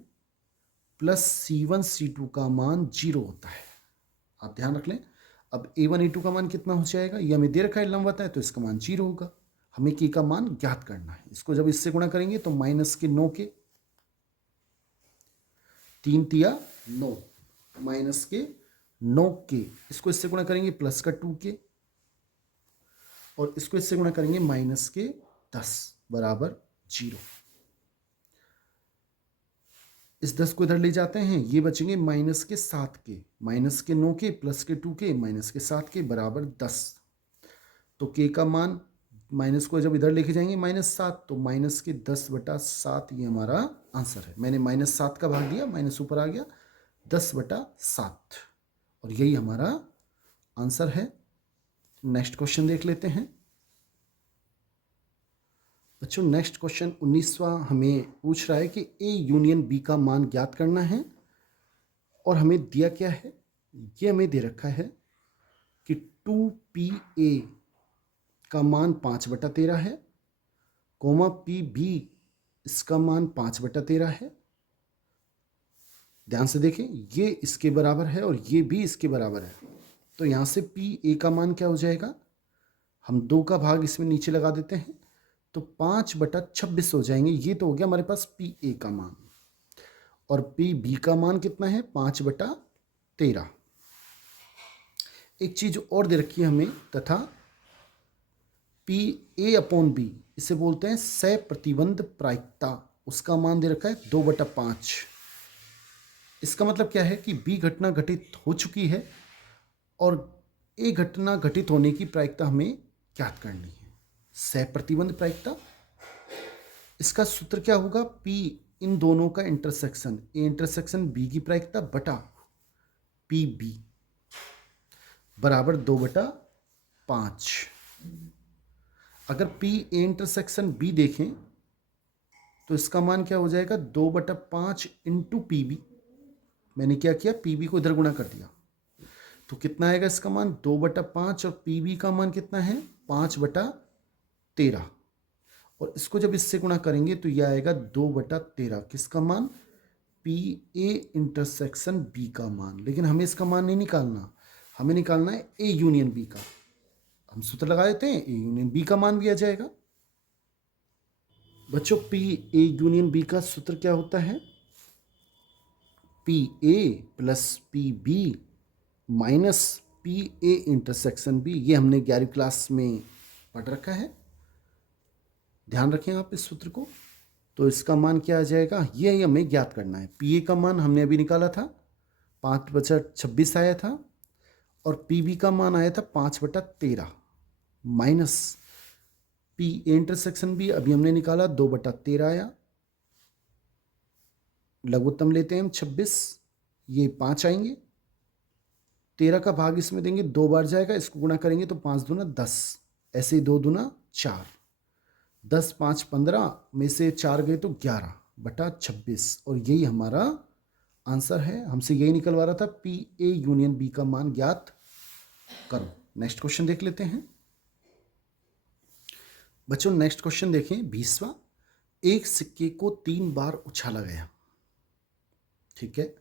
plus c1 c2 का मान 0 होता है। आप ध्यान रख लें। अब a1 a2 का मान कितना हो जाएगा, ये हमें दे रखा है लंबवत है तो इसका मान 0 होगा। हमें k का मान ज्ञात करना है। इसको जब इससे गुणा करेंगे तो -9 के 3 तिया 9 -9 के, इसको इससे गुणा करेंगे +2 और इसको इससे गुणा करेंगे -10 बराबर 0। इस 10 को इधर ले जाते हैं, ये बचेंगे -7 के, -9 के +2 के -7 के बराबर 10। तो के का मान माइनस को जब इधर लेके जाएंगे -7 तो -10/7 ये हमारा आंसर है। मैंने -7 का भाग दिया, माइनस ऊपर आ गया, 10/7 और यही हमारा आंसर है। नेक्स्ट क्वेश्चन देख लेते हैं बच्चों। नेक्स्ट क्वेश्चन 19वां हमें पूछ रहा है कि ए यूनियन बी का मान ज्ञात करना है और हमें दिया क्या है, ये हमें दे रखा है कि 2PA का मान 5/13 है, कोमा PB इसका मान 5/13 है। ध्यान से देखें, ये इसके बराबर है और ये भी इसके बराबर है। तो यहाँ से PA का मान क्या हो जाएगा, हम 2 का भाग इसमें नीचे लगा देते हैं तो 5/26 हो जाएंगे। ये तो हो गया हमारे पास PA का मान और PB का मान कितना है 5/13। एक चीज और दे रखी है हमें, तथा PA/B इसे बोलते हैं सप्रतिबंध प्रायिकता, उसका मान दे रखा है 2/5। इसका मतलब क्या है कि B घटना घटित हो चुकी है और A घटना घटित होने की प्रायिकता हमें ज्ञात करनी है। सप्रतिबंध प्रायिकता, इसका सूत्र क्या होगा, P इन दोनों का इंटरसेक्शन, A इंटरसेक्शन B की प्रायिकता बटा PB बराबर 2/5। अगर P A इंटरसेक्शन B देखें तो इसका मान क्या हो जाएगा 2/5 इंटू PB मैंने क्या किया, पी बी को इधर गुणा कर दिया, तो कितना आएगा इसका मान 2/5 और पी बी का मान कितना है 5/13, और इसको जब इससे गुणा करेंगे तो यह आएगा 2/13 किसका मान, पी ए इंटरसेक्शन बी का मान। लेकिन हमें इसका मान नहीं निकालना, हमें निकालना है ए यूनियन बी का। हम सूत्र लगा देते हैं, ए यूनियन बी का मान भी आ जाएगा। बच्चों पी ए यूनियन बी का सूत्र क्या होता है, P A plus P B minus P A intersection B. ये हमने 11वीं क्लास में पढ़ रखा है, ध्यान रखें आप इस सूत्र को। तो इसका मान क्या आ जाएगा, ये हमें ज्ञात करना है। पी ए का मान हमने अभी निकाला था 5/26 आया था, और पी बी का मान आया था 5/13 minus P A intersection B अभी हमने निकाला 2/13 आया, लघुत्तम लेते हैं हम 26, ये 5 आएंगे, 13 का भाग इसमें देंगे 2 बार जाएगा, इसको गुणा करेंगे तो 5 दूना 10, ऐसे ही 2 दूना 4, 10 5 15 में से 4 गए तो 11/26, और यही हमारा आंसर है। हमसे यही निकलवा रहा था, पी ए यूनियन बी का मान ज्ञात करो। नेक्स्ट क्वेश्चन देख लेते हैं बच्चों। नेक्स्ट क्वेश्चन देखें 20वां। एक सिक्के को 3 बार उछाला गया, ठीक है।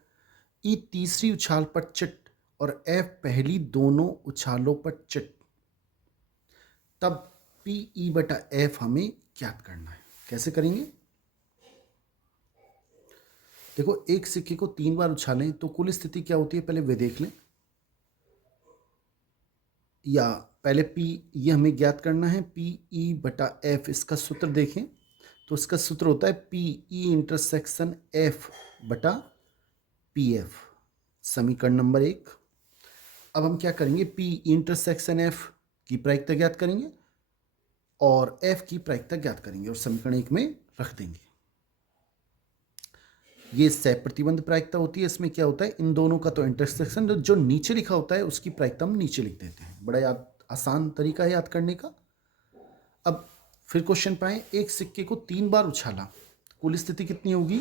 ई तीसरी उछाल पर चिट और एफ पहली दोनों उछालों पर चिट, तब पी ई बटा एफ हमें ज्ञात करना है। कैसे करेंगे, देखो एक सिक्के को 3 बार उछालें तो कुल स्थिति क्या होती है, पहले वे देख लें, या पहले पी, ये हमें ज्ञात करना है पी ई बटा एफ। इसका सूत्र देखें तो इसका सूत्र होता है पी ई इंटरसेक्शन एफ बटा पी एफ, समीकरण नंबर 1। अब हम क्या करेंगे, पी इंटरसेक्शन एफ की प्रायिकता ज्ञात करेंगे और एफ की प्रायिकता ज्ञात करेंगे और समीकरण 1 में रख देंगे। ये सह प्रतिबंध प्रायिकता होती है। इसमें क्या होता है, इन दोनों का तो इंटरसेक्शन जो नीचे लिखा होता है उसकी प्रायिकता हम नीचे लिख देते हैं। बड़ा आसान तरीका है याद करने का। अब फिर क्वेश्चन पाएं, एक सिक्के को 3 बार उछाला, कुल स्थिति कितनी होगी।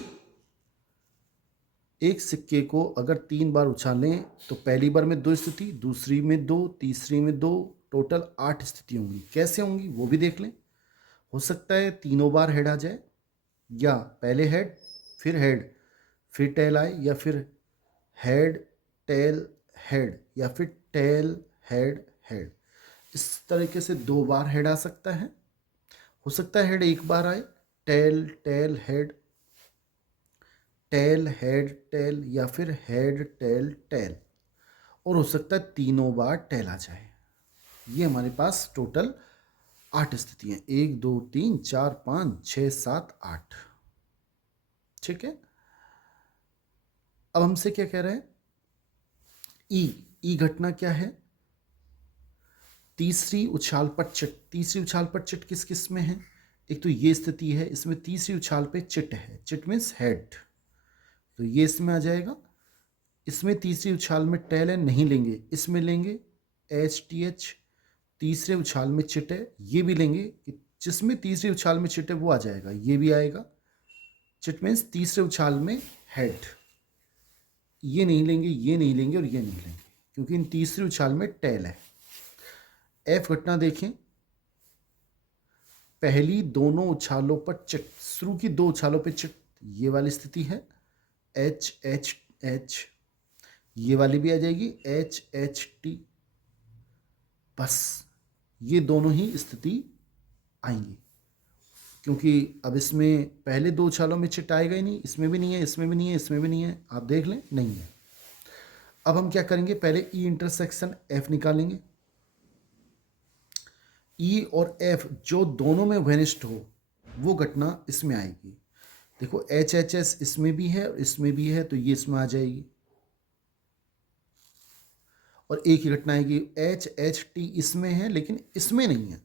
एक सिक्के को अगर 3 बार उछालें तो पहली बार में 2 स्थिति, दूसरी में 2, तीसरी में 2, टोटल 8 स्थिति होंगी। कैसे होंगी वो भी देख लें। हो सकता है तीनों बार हेड आ जाए, या पहले हेड फिर टेल आए, या फिर हेड टेल हेड, या फिर टेल हेड हेड। इस तरीके से 2 बार हेड आ सकता है। हो सकता है हेड 1 बार आए, tail tail head, tail head tail, या फिर हेड टेल टेल, और हो सकता है तीनों बार टेल आ जाए। ये हमारे पास टोटल 8 स्थितियां, 1 2 3 4 5 6 7 8, ठीक है। अब हमसे क्या कह रहे हैं, ई घटना क्या है, तीसरी उछाल पर चिट। तीसरी उछाल पर चिट किस किस में है, एक तो ये स्थिति है, इसमें तीसरी उछाल पे चिट है, चिट मीन्स हेड, तो ये इसमें आ जाएगा। इसमें तीसरी उछाल में टेल है, नहीं लेंगे, इसमें लेंगे एच टी एच। तीसरे उछाल में चिट है, ये भी लेंगे, जिसमें तीसरी उछाल में चिट है वो आ जाएगा, ये भी आएगा। चिट मीन्स तीसरे उछाल में हेड, ये नहीं लेंगे, ये नहीं लेंगे और ये नहीं लेंगे, क्योंकि इन तीसरी उछाल में टेल है। एफ घटना देखें, पहली दोनों उछालों पर चिट, शुरू की 2 उछालों पर चिट, ये वाली स्थिति है, एच एच एच, ये वाली भी आ जाएगी एच एच टी, बस ये दोनों ही स्थिति आएंगी, क्योंकि अब इसमें पहले 2 उछालों में चिट आएगा ही नहीं, इसमें भी नहीं है, इसमें भी नहीं है, इसमें भी नहीं है, आप देख लें नहीं है। अब हम क्या करेंगे, पहले ई इंटरसेक्शन एफ निकालेंगे। ई और एफ जो दोनों में वेनिस्ट हो वो घटना इसमें आएगी। देखो एच एच एस इसमें भी है और इसमें भी है, तो ये इसमें आ जाएगी, और एक ही घटना आएगी एच एच टी इसमें है लेकिन इसमें नहीं है,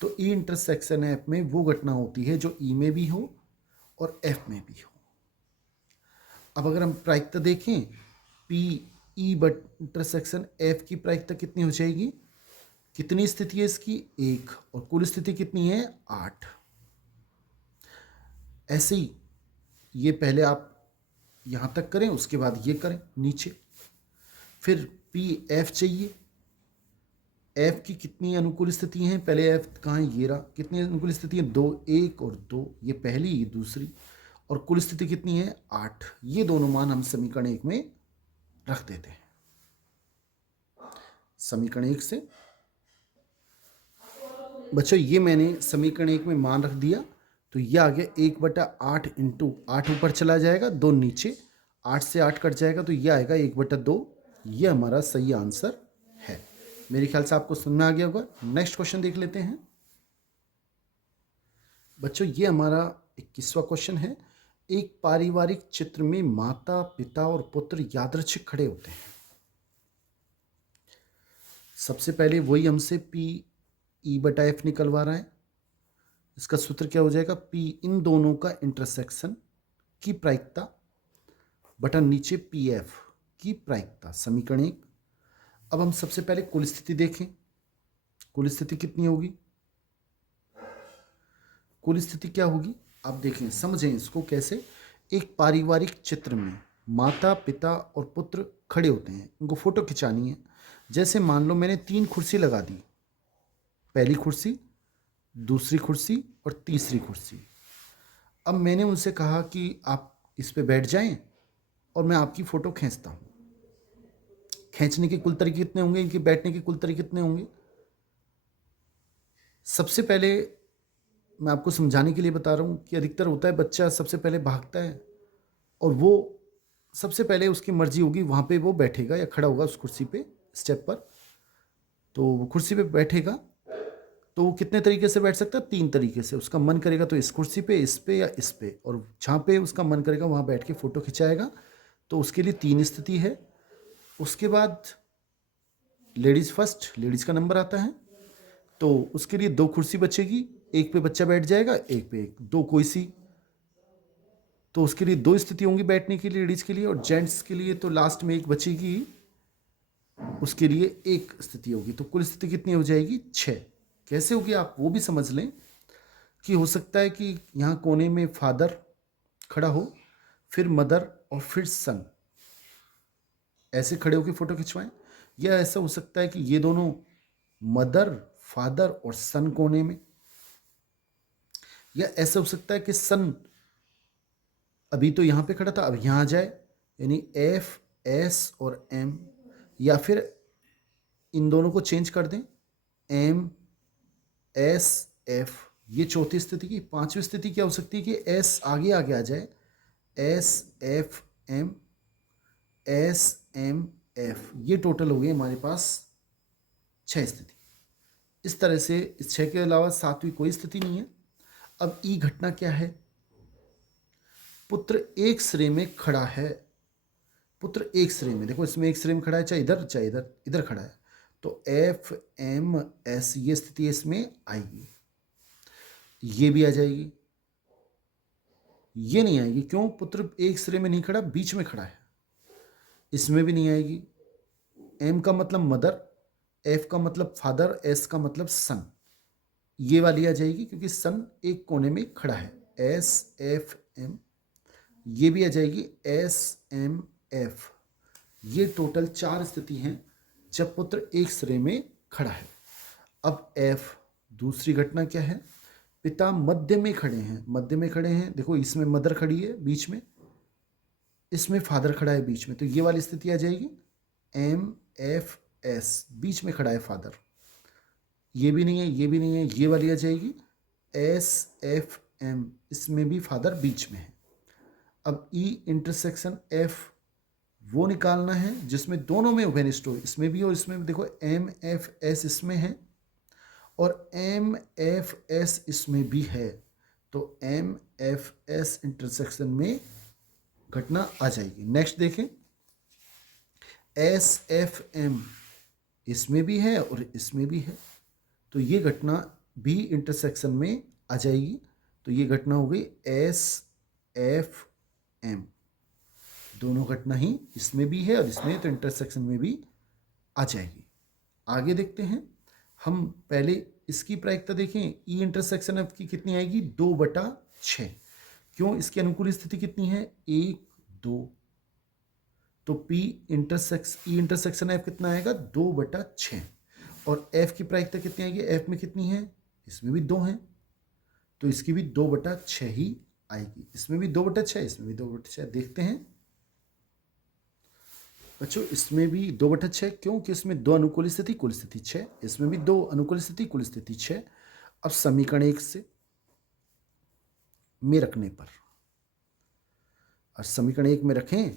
तो ई इंटरसेक्शन एफ में वो घटना होती है जो ई में भी हो और एफ में भी हो। अब अगर हम प्रायिकता देखें, P E but intersection F की प्रायिकता कितनी हो जाएगी, कितनी स्थिति है इसकी 1, और कुल स्थिति कितनी है 8। ऐसे ही ये पहले आप यहाँ तक करें, उसके बाद ये करें नीचे। फिर पी एफ चाहिए। एफ की कितनी अनुकूल स्थिति हैं? पहले एफ कहाँ है? ये रहा। कितनी अनुकूल स्थिति है? 2, 1 और 2। ये पहली, ये दूसरी। और कुल स्थिति कितनी है? 8। ये दोनों मान हम समीकरण 1 में रख देते हैं। समीकरण 1 से बच्चों ये मैंने समीकरण 1 में मान रख दिया, तो ये आ गया 1/8 इंटू 8 ऊपर चला जाएगा, 2 नीचे, 8 से 8 कट जाएगा, तो ये आएगा 1/2। ये हमारा सही आंसर है। मेरे ख्याल से आपको समझ में आ गया होगा। नेक्स्ट क्वेश्चन देख लेते हैं बच्चों। ये हमारा 21वां क्वेश्चन है। एक पारिवारिक चित्र में माता, पिता और पुत्र यादृच्छिक खड़े होते हैं। सबसे पहले वही हमसे पी E/F निकलवा रहा है। इसका सूत्र क्या हो जाएगा? P इन दोनों का इंटरसेक्शन की प्रायिकता बटा नीचे PF की प्रायिकता। समीकरण 1। अब हम सबसे पहले कुल स्थिति देखें। कुल स्थिति कितनी होगी? कुल स्थिति क्या होगी आप देखें, समझें इसको कैसे। एक पारिवारिक चित्र में माता, पिता और पुत्र खड़े होते हैं, उनको फोटो खिंचानी है। जैसे मान लो मैंने 3 कुर्सी लगा दी, पहली कुर्सी, दूसरी कुर्सी और तीसरी कुर्सी। अब मैंने उनसे कहा कि आप इस पे बैठ जाएं और मैं आपकी फ़ोटो खींचता हूँ। खींचने के कुल तरीके कितने होंगे? इनके बैठने के कुल तरीके कितने होंगे? सबसे पहले मैं आपको समझाने के लिए बता रहा हूँ कि अधिकतर होता है बच्चा सबसे पहले भागता है और वो सबसे पहले उसकी मर्जी होगी, वहाँ पे वो बैठेगा या खड़ा होगा उस कुर्सी पे, स्टेप पर। तो वो कुर्सी पे बैठेगा तो वो कितने तरीके से बैठ सकता है? 3 तरीके से। उसका मन करेगा तो इस कुर्सी पे, इस पे या इस पे, और जहाँ पे उसका मन करेगा वहाँ बैठ के फ़ोटो खिंचाएगा। तो उसके लिए 3 स्थिति है। उसके बाद लेडीज़ फर्स्ट, लेडीज़ का नंबर आता है, तो उसके लिए 2 कुर्सी बचेगी, एक पे बच्चा बैठ जाएगा, एक पे एक, 2 कोई सी। तो उसके लिए 2 स्थिति होंगी बैठने के लिए लेडीज़ के लिए, और जेंट्स के लिए तो लास्ट में एक बचेगी, उसके लिए 1 स्थिति होगी। तो कुल स्थिति कितनी हो जाएगी? 6। कैसे होगी आप वो भी समझ लें कि हो सकता है कि यहाँ कोने में फादर खड़ा हो, फिर मदर और फिर सन, ऐसे खड़े होकर फोटो खिंचवाएं। या ऐसा हो सकता है कि ये दोनों मदर, फादर और सन कोने में। या ऐसा हो सकता है कि सन अभी तो यहाँ पे खड़ा था, अब यहाँ आ जाए, यानी F, S और M। या फिर इन दोनों को चेंज कर दें, M, S, F। ये चौथी स्थिति की। 5वीं स्थिति क्या हो सकती है कि S आगे आगे आ जाए, S, F, M, S, M, F। ये टोटल हो गई हमारे पास 6 स्थिति। इस तरह से इस 6 के अलावा 7वीं कोई स्थिति नहीं है। अब ई घटना क्या है? पुत्र एक श्रेणी में खड़ा है। पुत्र एक श्रेणी में, देखो इसमें एक श्रेणी में खड़ा है, चाहे इधर चाहे इधर, इधर खड़ा है, तो F, M, S ये स्थिति इसमें आएगी। ये भी आ जाएगी, ये नहीं आएगी। क्यों? पुत्र एक सिरे में नहीं खड़ा, बीच में खड़ा है, इसमें भी नहीं आएगी। M का मतलब मदर, F का मतलब फादर, S का मतलब सन, ये वाली आ जाएगी क्योंकि सन एक कोने में खड़ा है। S, F, M। ये भी आ जाएगी S, M, F। ये टोटल 4 स्थिति हैं जब पुत्र एक सिरे में खड़ा है। अब F, दूसरी घटना क्या है? पिता मध्य में खड़े हैं, मध्य में खड़े हैं, देखो इसमें मदर खड़ी है बीच में, इसमें फादर खड़ा है बीच में, तो ये वाली स्थिति आ जाएगी M, F, S, बीच में खड़ा है फादर। ये भी नहीं है, ये भी नहीं है, ये वाली आ जाएगी S, F, M, इसमें भी फादर बीच में है। अब E इंटरसेक्शन F वो निकालना है जिसमें दोनों में उभयनिष्ठ हो, इसमें भी और इसमें भी। देखो M, F, S इसमें है और M, F, S इसमें भी है, तो M, F, S इंटरसेक्शन में घटना आ जाएगी। नेक्स्ट देखें, S, F, M इसमें भी है और इसमें भी है, तो ये घटना भी इंटरसेक्शन में आ जाएगी। तो ये घटना हो गई S, F, M, दोनों घटना ही इसमें भी है और इसमें, तो इंटरसेक्शन में भी आ जाएगी। आगे देखते हैं हम। पहले इसकी प्रायिकता देखें। ई इंटरसेक्शन एफ की कितनी आएगी? 2/6। क्यों? इसकी अनुकूल स्थिति कितनी है? 1, 2, तो P इंटरसेक्शन F कितना आएगा 2/6। और F की प्रायिकता कितनी आएगी, F में कितनी है, इसमें भी 2 है, तो इसकी भी 2/6 ही आएगी। इसमें भी 2/6, इसमें भी 2/6। देखते हैं बच्चों, इसमें भी 2/6, क्योंकि इसमें 2 अनुकूल स्थिति कुल स्थिति 6, इसमें भी 2 अनुकूल स्थिति कुल स्थिति 6। अब समीकरण 1 से में रखने पर, और समीकरण 1 में रखें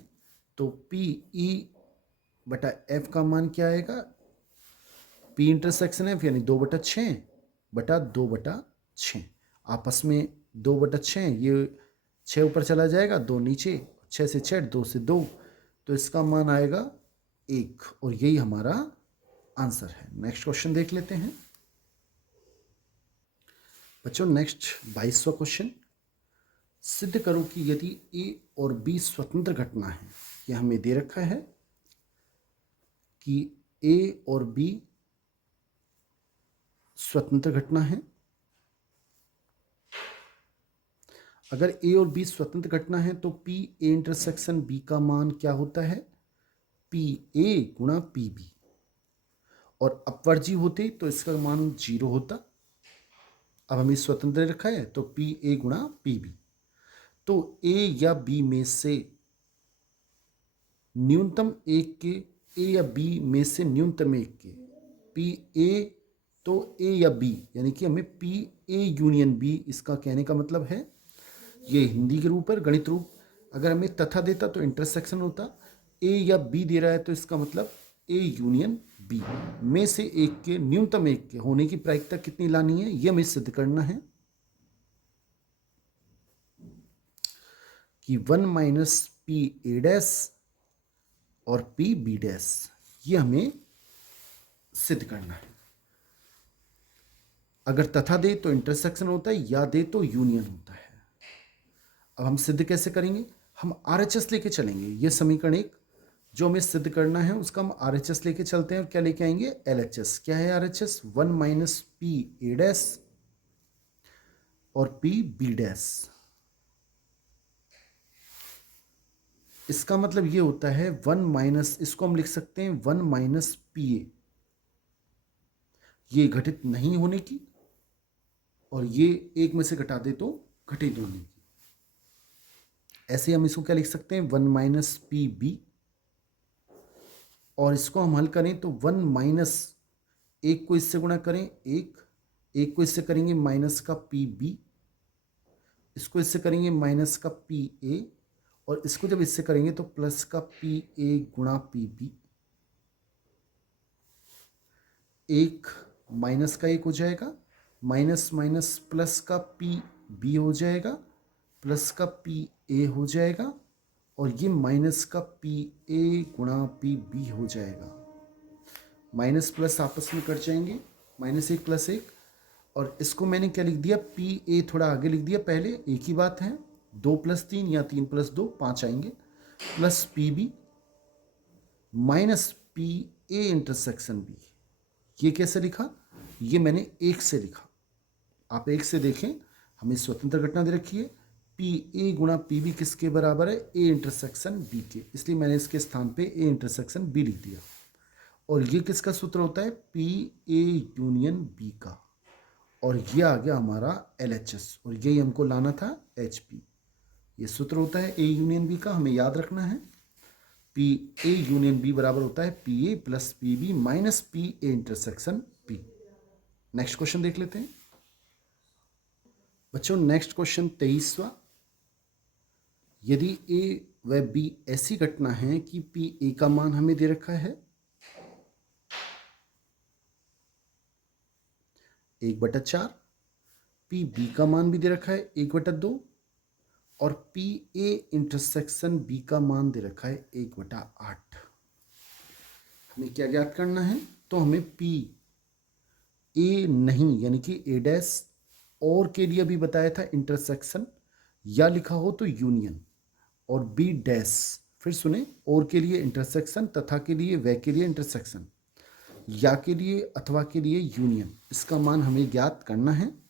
तो PE/F का मान क्या आएगा, P इंटरसेक्शन F यानी 2/6/2/6। आपस में 2/6, ये 6 ऊपर चला जाएगा, 2 नीचे, 6 से 6, 2 से 2, तो इसका मान आएगा 1, और यही हमारा आंसर है। नेक्स्ट क्वेश्चन देख लेते हैं बच्चों। नेक्स्ट 22वां क्वेश्चन, सिद्ध करो कि यदि A और B स्वतंत्र घटना है, यह हमें दे रखा है कि A और B स्वतंत्र घटना है। अगर A और B स्वतंत्र घटना है तो P A इंटरसेक्शन B का मान क्या होता है, PA गुणा PB, और अपवर्जी होते तो इसका मान 0 होता। अब हमें स्वतंत्र रखा है तो PA गुणा PB, तो A या B में से न्यूनतम एक के, A या B में से न्यूनतम एक के, PA तो A या B, यानी कि हमें PA यूनियन B, इसका कहने का मतलब है, ये हिंदी के रूप पर गणित रूप, अगर हमें तथा देता तो इंटरसेक्शन होता, A या B दे रहा है तो इसका मतलब A यूनियन B में से एक के, न्यूनतम एक के होने की प्रायिकता कितनी लानी है, यह हमें सिद्ध करना है कि 1 - PA' और PB', ये हमें सिद्ध करना है। अगर तथा दे तो इंटरसेक्शन होता है, या दे तो यूनियन होता है। अब हम सिद्ध कैसे करेंगे, हम RHS लेके चलेंगे। ये समीकरण 1 जो हमें सिद्ध करना है उसका हम RHS लेके चलते हैं, और क्या लेके आएंगे, LHS। क्या है RHS, 1 - PA' और PB'। इसका मतलब ये होता है 1 - इसको हम लिख सकते हैं 1 - PA, ये घटित नहीं होने की, और ये एक में से घटा दे तो घटित होने की। ऐसे हम इसको क्या लिख सकते हैं, 1 - PB, और इसको हम हल करें तो 1 - 1 को इससे गुणा करें, 1 को इससे करेंगे माइनस का PB, इसको इससे करेंगे माइनस का PA, और इसको जब इससे करेंगे तो प्लस का PA गुणा PB। 1 माइनस का 1 हो जाएगा, माइनस माइनस प्लस का PB हो जाएगा, प्लस का PA हो जाएगा, और ये माइनस का PA गुणा PB हो जाएगा। माइनस प्लस आपस में कट जाएंगे, -1 + 1, और इसको मैंने क्या लिख दिया, PA थोड़ा आगे लिख दिया, पहले एक ही बात है, 2 + 3 या 3 + 2 5 आएंगे, plus PB minus PA intersection B। ये कैसे लिखा, ये मैंने 1 से लिखा, आप 1 से देखें, हमें स्वतंत्र घटना दे रखी है, PA गुणा PB किसके बराबर है, A इंटरसेक्शन B के, इसलिए मैंने इसके स्थान पे A इंटरसेक्शन B लिख दिया। और ये किसका सूत्र होता है, PA यूनियन B का, और ये आ गया हमारा LHS, और यही हमको लाना था HP। ये सूत्र होता है A यूनियन B का, हमें याद रखना है, PA यूनियन B बराबर होता है PA + PB - PA intersection B। Next question देख लेते हैं बच्चों। नेक्स्ट क्वेश्चन 23वां, यदि A व B ऐसी घटना है कि PA का मान हमें दे रखा है 1/4, PB का मान भी दे रखा है 1/2, और PA इंटरसेक्शन B का मान दे रखा है 1/8। हमें क्या ज्ञात करना है, तो हमें PA नहीं यानी कि A' और के लिए भी बताया था इंटरसेक्शन, या लिखा हो तो यूनियन, और B', फिर सुने, और के लिए इंटरसेक्शन, तथा के लिए, व के लिए इंटरसेक्शन, या के लिए, अथवा के लिए यूनियन, इसका मान हमें ज्ञात करना है।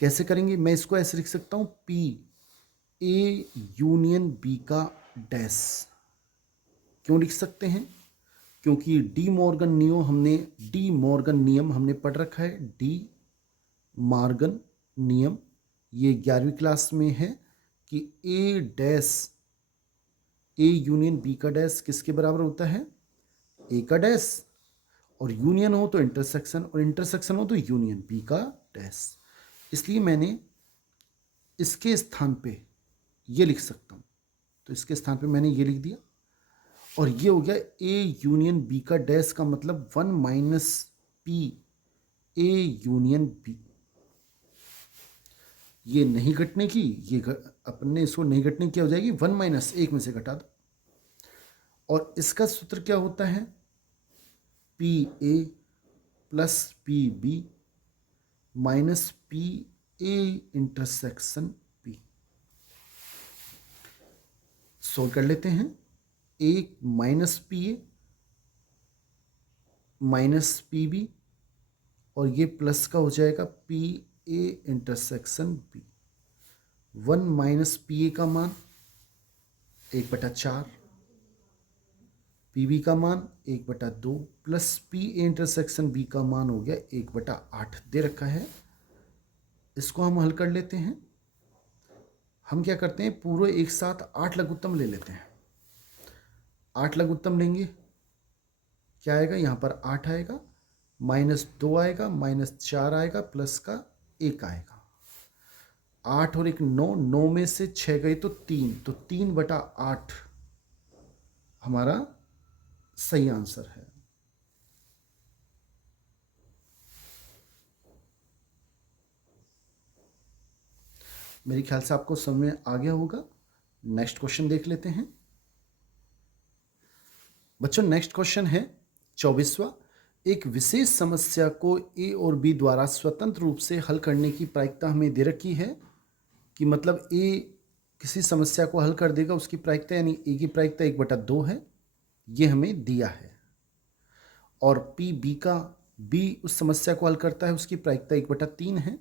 कैसे करेंगे, मैं इसको ऐसे लिख सकता हूँ, PA यूनियन B का डैश क्यों लिख सकते हैं? क्योंकि डी मॉर्गन नियम हमने पढ़ रखा है। डी मॉर्गन नियम ये 11वीं क्लास में है कि ए डैश ए यूनियन बी का डैश किसके बराबर होता है? ए का डैश। और यूनियन हो तो इंटरसेक्शन, और इंटरसेक्शन हो तो यूनियन बी का डैश। इसलिए मैंने इसके स्थान पे ये लिख सकता हूँ, तो इसके स्थान पे मैंने ये लिख दिया। और ये हो गया ए यूनियन बी का डैश का मतलब 1 minus P A union B. ये नहीं घटने की, अपने इसको नहीं घटने की क्या हो जाएगी? 1 माइनस 1 में से घटा दो। और इसका सूत्र क्या होता है? P A plus P B minus P A intersection P. Solve कर लेते हैं। A minus P A minus P B और ये प्लस का हो जाएगा P A intersection B. 1 minus P A का मान 1/4, पी बी का मान 1/2 plus P A intersection B का मान हो गया 1/8 दे रखा है। इसको हम हल कर लेते हैं। हम क्या करते हैं, पूरे एक साथ 8 लघुत्तम ले लेते हैं। 8 लघुत्तम लेंगे, क्या आएगा? यहाँ पर 8 आएगा, -2 आएगा, -4 आएगा, प्लस का 1 आएगा। 8 और 1 9, 9 में से 6 गई तो 3, तो 3/8 हमारा सही आंसर है। मेरे ख्याल से आपको समझ में आ गया होगा। नेक्स्ट क्वेश्चन देख लेते हैं बच्चों। नेक्स्ट क्वेश्चन है 24वां। एक विशेष समस्या को ए और बी द्वारा स्वतंत्र रूप से हल करने की प्रायिकता हमें दे रखी है कि मतलब ए किसी समस्या को हल कर देगा, उसकी प्रायिकता यानी ए की प्रायिकता 1/2 है, ये हमें दिया है। और बी उस समस्या को हल करता है, उसकी प्रायिकता 1/3 है।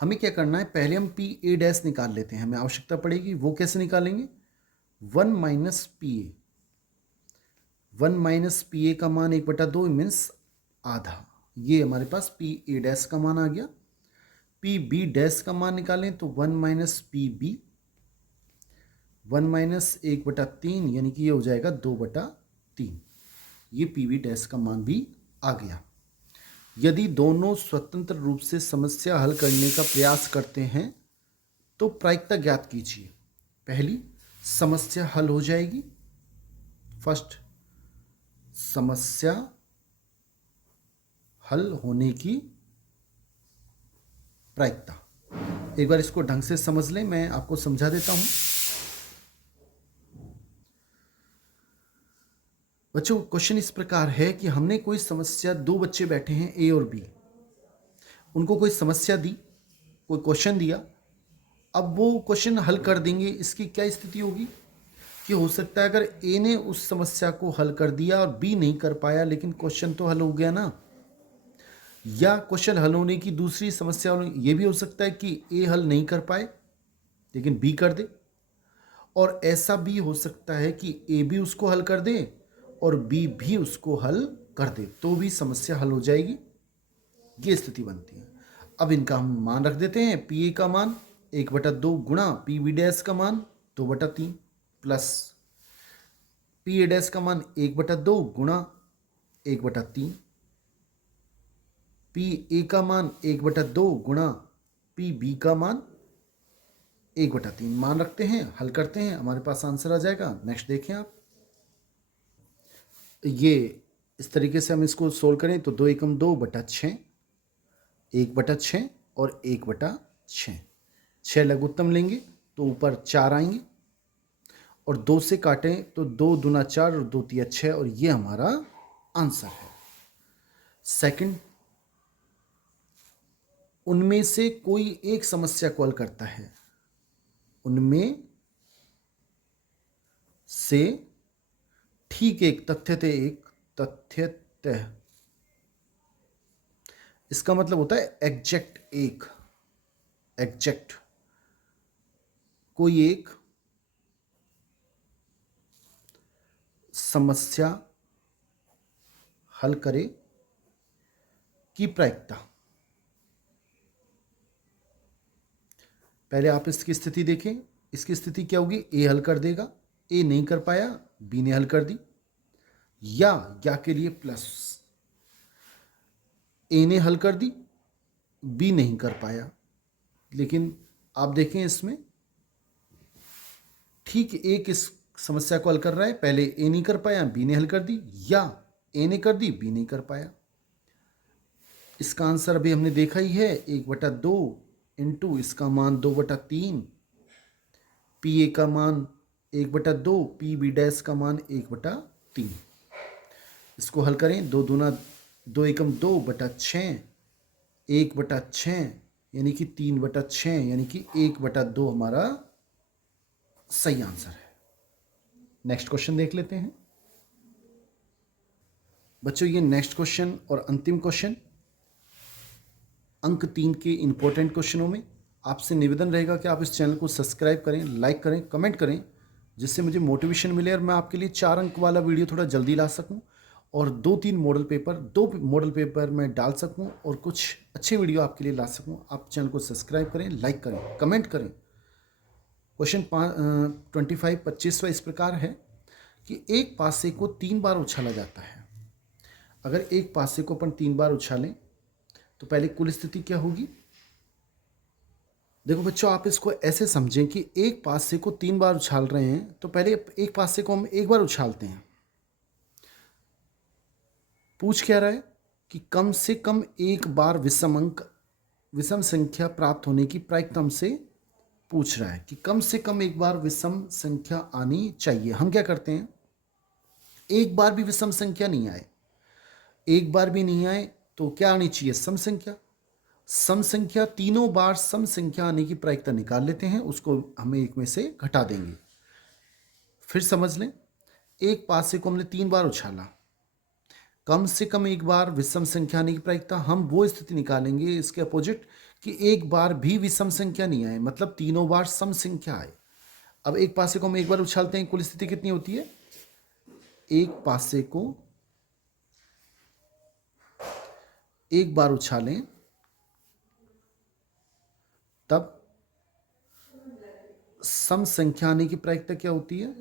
हमें क्या करना है, पहले हम पी ए डैश निकाल लेते हैं, हमें आवश्यकता पड़ेगी। वो कैसे निकालेंगे? 1 minus P A, 1 minus P A का मान 1/2 मीन्स आधा। ये हमारे पास पी ए डैश का मान आ गया। पी बी डैश का मान निकालें तो 1 माइनस पी बी, 1 माइनस 1/3 यानी कि ये हो जाएगा 2/3। ये पी बी डैश का मान भी आ गया। यदि दोनों स्वतंत्र रूप से समस्या हल करने का प्रयास करते हैं तो प्रायिकता ज्ञात कीजिए। पहली समस्या हल हो जाएगी, फर्स्ट समस्या हल होने की प्रायिकता। एक बार इसको ढंग से समझ लें, मैं आपको समझा देता हूं। बच्चों क्वेश्चन इस प्रकार है कि हमने कोई समस्या, 2 बच्चे बैठे हैं ए और बी, उनको कोई समस्या दी, कोई क्वेश्चन दिया। अब वो क्वेश्चन हल कर देंगे। इसकी क्या स्थिति होगी कि हो सकता है अगर ए ने उस समस्या को हल कर दिया और बी नहीं कर पाया, लेकिन क्वेश्चन तो हल हो गया ना। या क्वेश्चन हल होने की दूसरी समस्या ये भी हो सकता है कि ए हल नहीं कर पाए लेकिन बी कर दे, और ऐसा भी हो सकता है कि ए भी उसको हल कर दे और बी भी उसको हल कर दे, तो भी समस्या हल हो जाएगी। ये स्थिति बनती है। अब इनका हम मान रख देते हैं। पी ए का मान 1/2 गुणा पी बी डैश का मान 2/3 प्लस पी ए डैश का मान 1/2 गुणा 1/3, पी ए का मान 1/2 गुणा पी बी का मान 1/3 मान रखते हैं, हल करते हैं, हमारे पास आंसर आ जाएगा। नेक्स्ट देखें आप, ये इस तरीके से हम इसको सोल्व करें तो 2 एकम 2/6, 1/6 और 1/6, 6 लघुत्तम लेंगे तो ऊपर 4 आएंगे और 2 से काटें तो 2 दूना 4 और 2 तिया 6, और ये हमारा आंसर है। सेकंड, उनमें से कोई एक समस्या को हल करता है, उनमें से ठीक एक तथ्यतः, इसका मतलब होता है एग्जैक्ट, कोई एक समस्या हल करे की प्रायिकता। पहले आप इसकी स्थिति देखें। इसकी स्थिति क्या होगी? ए हल कर देगा, ए नहीं कर पाया, बी ने हल कर दी। या के लिए प्लस, ए ने हल कर दी, बी नहीं कर पाया। लेकिन आप देखें इसमें ठीक एक इस समस्या को हल कर रहा है। पहले ए नहीं कर पाया, बी ने हल कर दी, या ए ने कर दी, बी नहीं कर पाया। इसका आंसर अभी हमने देखा ही है, 1/2 इंटू इसका मान 2/3, पी ए का मान 1/2, पी बी डैश का मान 1/3। इसको हल करें, 2 दूना 2 एकम 2/6, 1/6 यानी कि 3/6 यानी कि 1/2 हमारा सही आंसर है। नेक्स्ट क्वेश्चन देख लेते हैं बच्चों। ये नेक्स्ट क्वेश्चन और अंतिम क्वेश्चन अंक 3 के इंपॉर्टेंट क्वेश्चनों में आपसे निवेदन रहेगा कि आप इस चैनल को सब्सक्राइब करें, लाइक करें, कमेंट करें, जिससे मुझे मोटिवेशन मिले और मैं आपके लिए 4 अंक वाला वीडियो थोड़ा जल्दी ला सकूं और 2 मॉडल पेपर मैं डाल सकूं और कुछ अच्छे वीडियो आपके लिए ला सकूं। आप चैनल को सब्सक्राइब करें, लाइक करें, कमेंट करें। क्वेश्चन 25वां इस प्रकार है कि एक पासे को 3 बार उछाला जाता है। अगर एक पासे को अपन 3 बार उछालें तो पहले कुल स्थिति क्या होगी? देखो बच्चों, आप इसको ऐसे समझें कि एक पासे को 3 बार उछाल रहे हैं तो पहले एक पासे को हम एक बार उछालते हैं। पूछ क्या रहा है कि कम से कम एक बार विषम संख्या प्राप्त होने की प्रायिकता हमसे पूछ रहा है कि कम से कम एक बार विषम संख्या आनी चाहिए। हम क्या करते हैं, एक बार भी विषम संख्या नहीं आए, एक बार भी नहीं आए तो क्या आनी चाहिए? सम संख्या। सम संख्या, तीनों बार सम संख्या आने की प्रायिकता निकाल लेते हैं, उसको हमें एक में से घटा देंगे। फिर समझ लें, एक पासे को हमने 3 बार उछाला, कम से कम एक बार विषम संख्या आने की प्रायिकता। हम वो स्थिति निकालेंगे इसके अपोजिट कि एक बार भी विषम संख्या नहीं आए, मतलब तीनों बार सम संख्या आए। अब एक पासे को हम एक बार उछालते हैं, कुल स्थिति कितनी होती है? एक पासे को एक बार उछालें तब सम संख्या आने की प्रायिकता क्या होती है?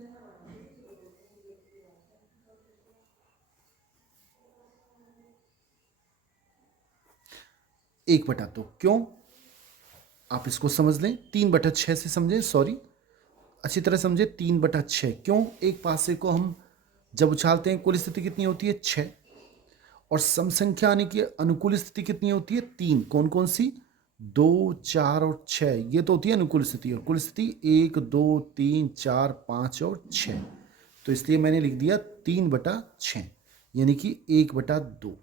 एक बटा दो। क्यों? आप इसको समझ लें, 3/6 से समझें, सॉरी अच्छी तरह समझे, 3/6। क्यों? एक पासे को हम जब उछालते हैं कुल स्थिति कितनी होती है? 6। और सम संख्या आने की अनुकूल स्थिति कितनी होती है? 3। कौन कौन सी? 2, 4 और 6। ये तो होती है अनुकूल स्थिति। और कुल स्थिति 1, 2, 3, 4, 5 और 6। तो इसलिए मैंने लिख दिया 3/6 यानी कि 1/2।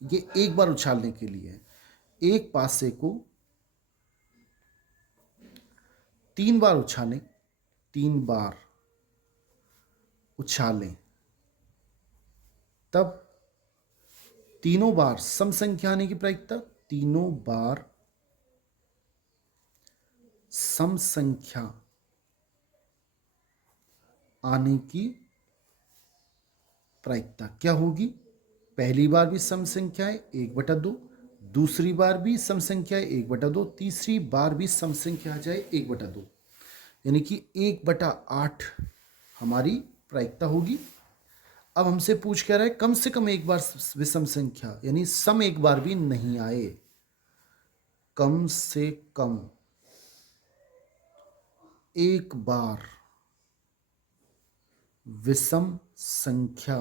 ये एक बार उछालने के लिए है। एक पासे को 3 बार उछालें, 3 बार उछालें तब तीनों बार सम संख्या आने की प्रायिकता, तीनों बार सम संख्या आने की प्रायिकता क्या होगी? पहली बार भी सम संख्या है 1/2, दूसरी बार भी सम संख्या है 1/2, तीसरी बार भी सम संख्या आ जाए 1/2, यानी कि 1/8 हमारी प्रायिकता होगी। अब हमसे पूछ क्या रहा है? कम से कम एक बार विषम संख्या यानी सम एक बार भी नहीं आए। कम से कम एक बार विषम संख्या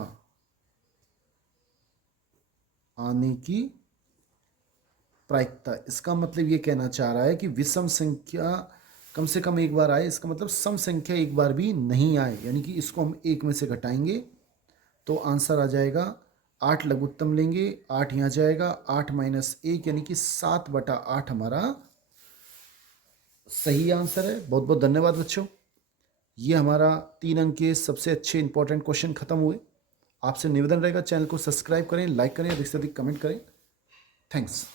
आने की प्रायिकता। इसका मतलब ये कहना चाह रहा है कि विषम संख्या कम से कम एक बार आए, इसका मतलब सम संख्या एक बार भी नहीं आए, यानी कि इसको हम एक में से घटाएंगे तो आंसर आ जाएगा 8। लघुत्तम लेंगे, 8 यहाँ जाएगा, 8 - 1 यानी कि 7/8 हमारा सही आंसर है। बहुत बहुत धन्यवाद बच्चों। ये हमारा 3 अंक के सबसे अच्छे इंपॉर्टेंट क्वेश्चन खत्म हुए। आपसे निवेदन रहेगा चैनल को सब्सक्राइब करें, लाइक करें, अधिक से अधिक कमेंट करें। थैंक्स।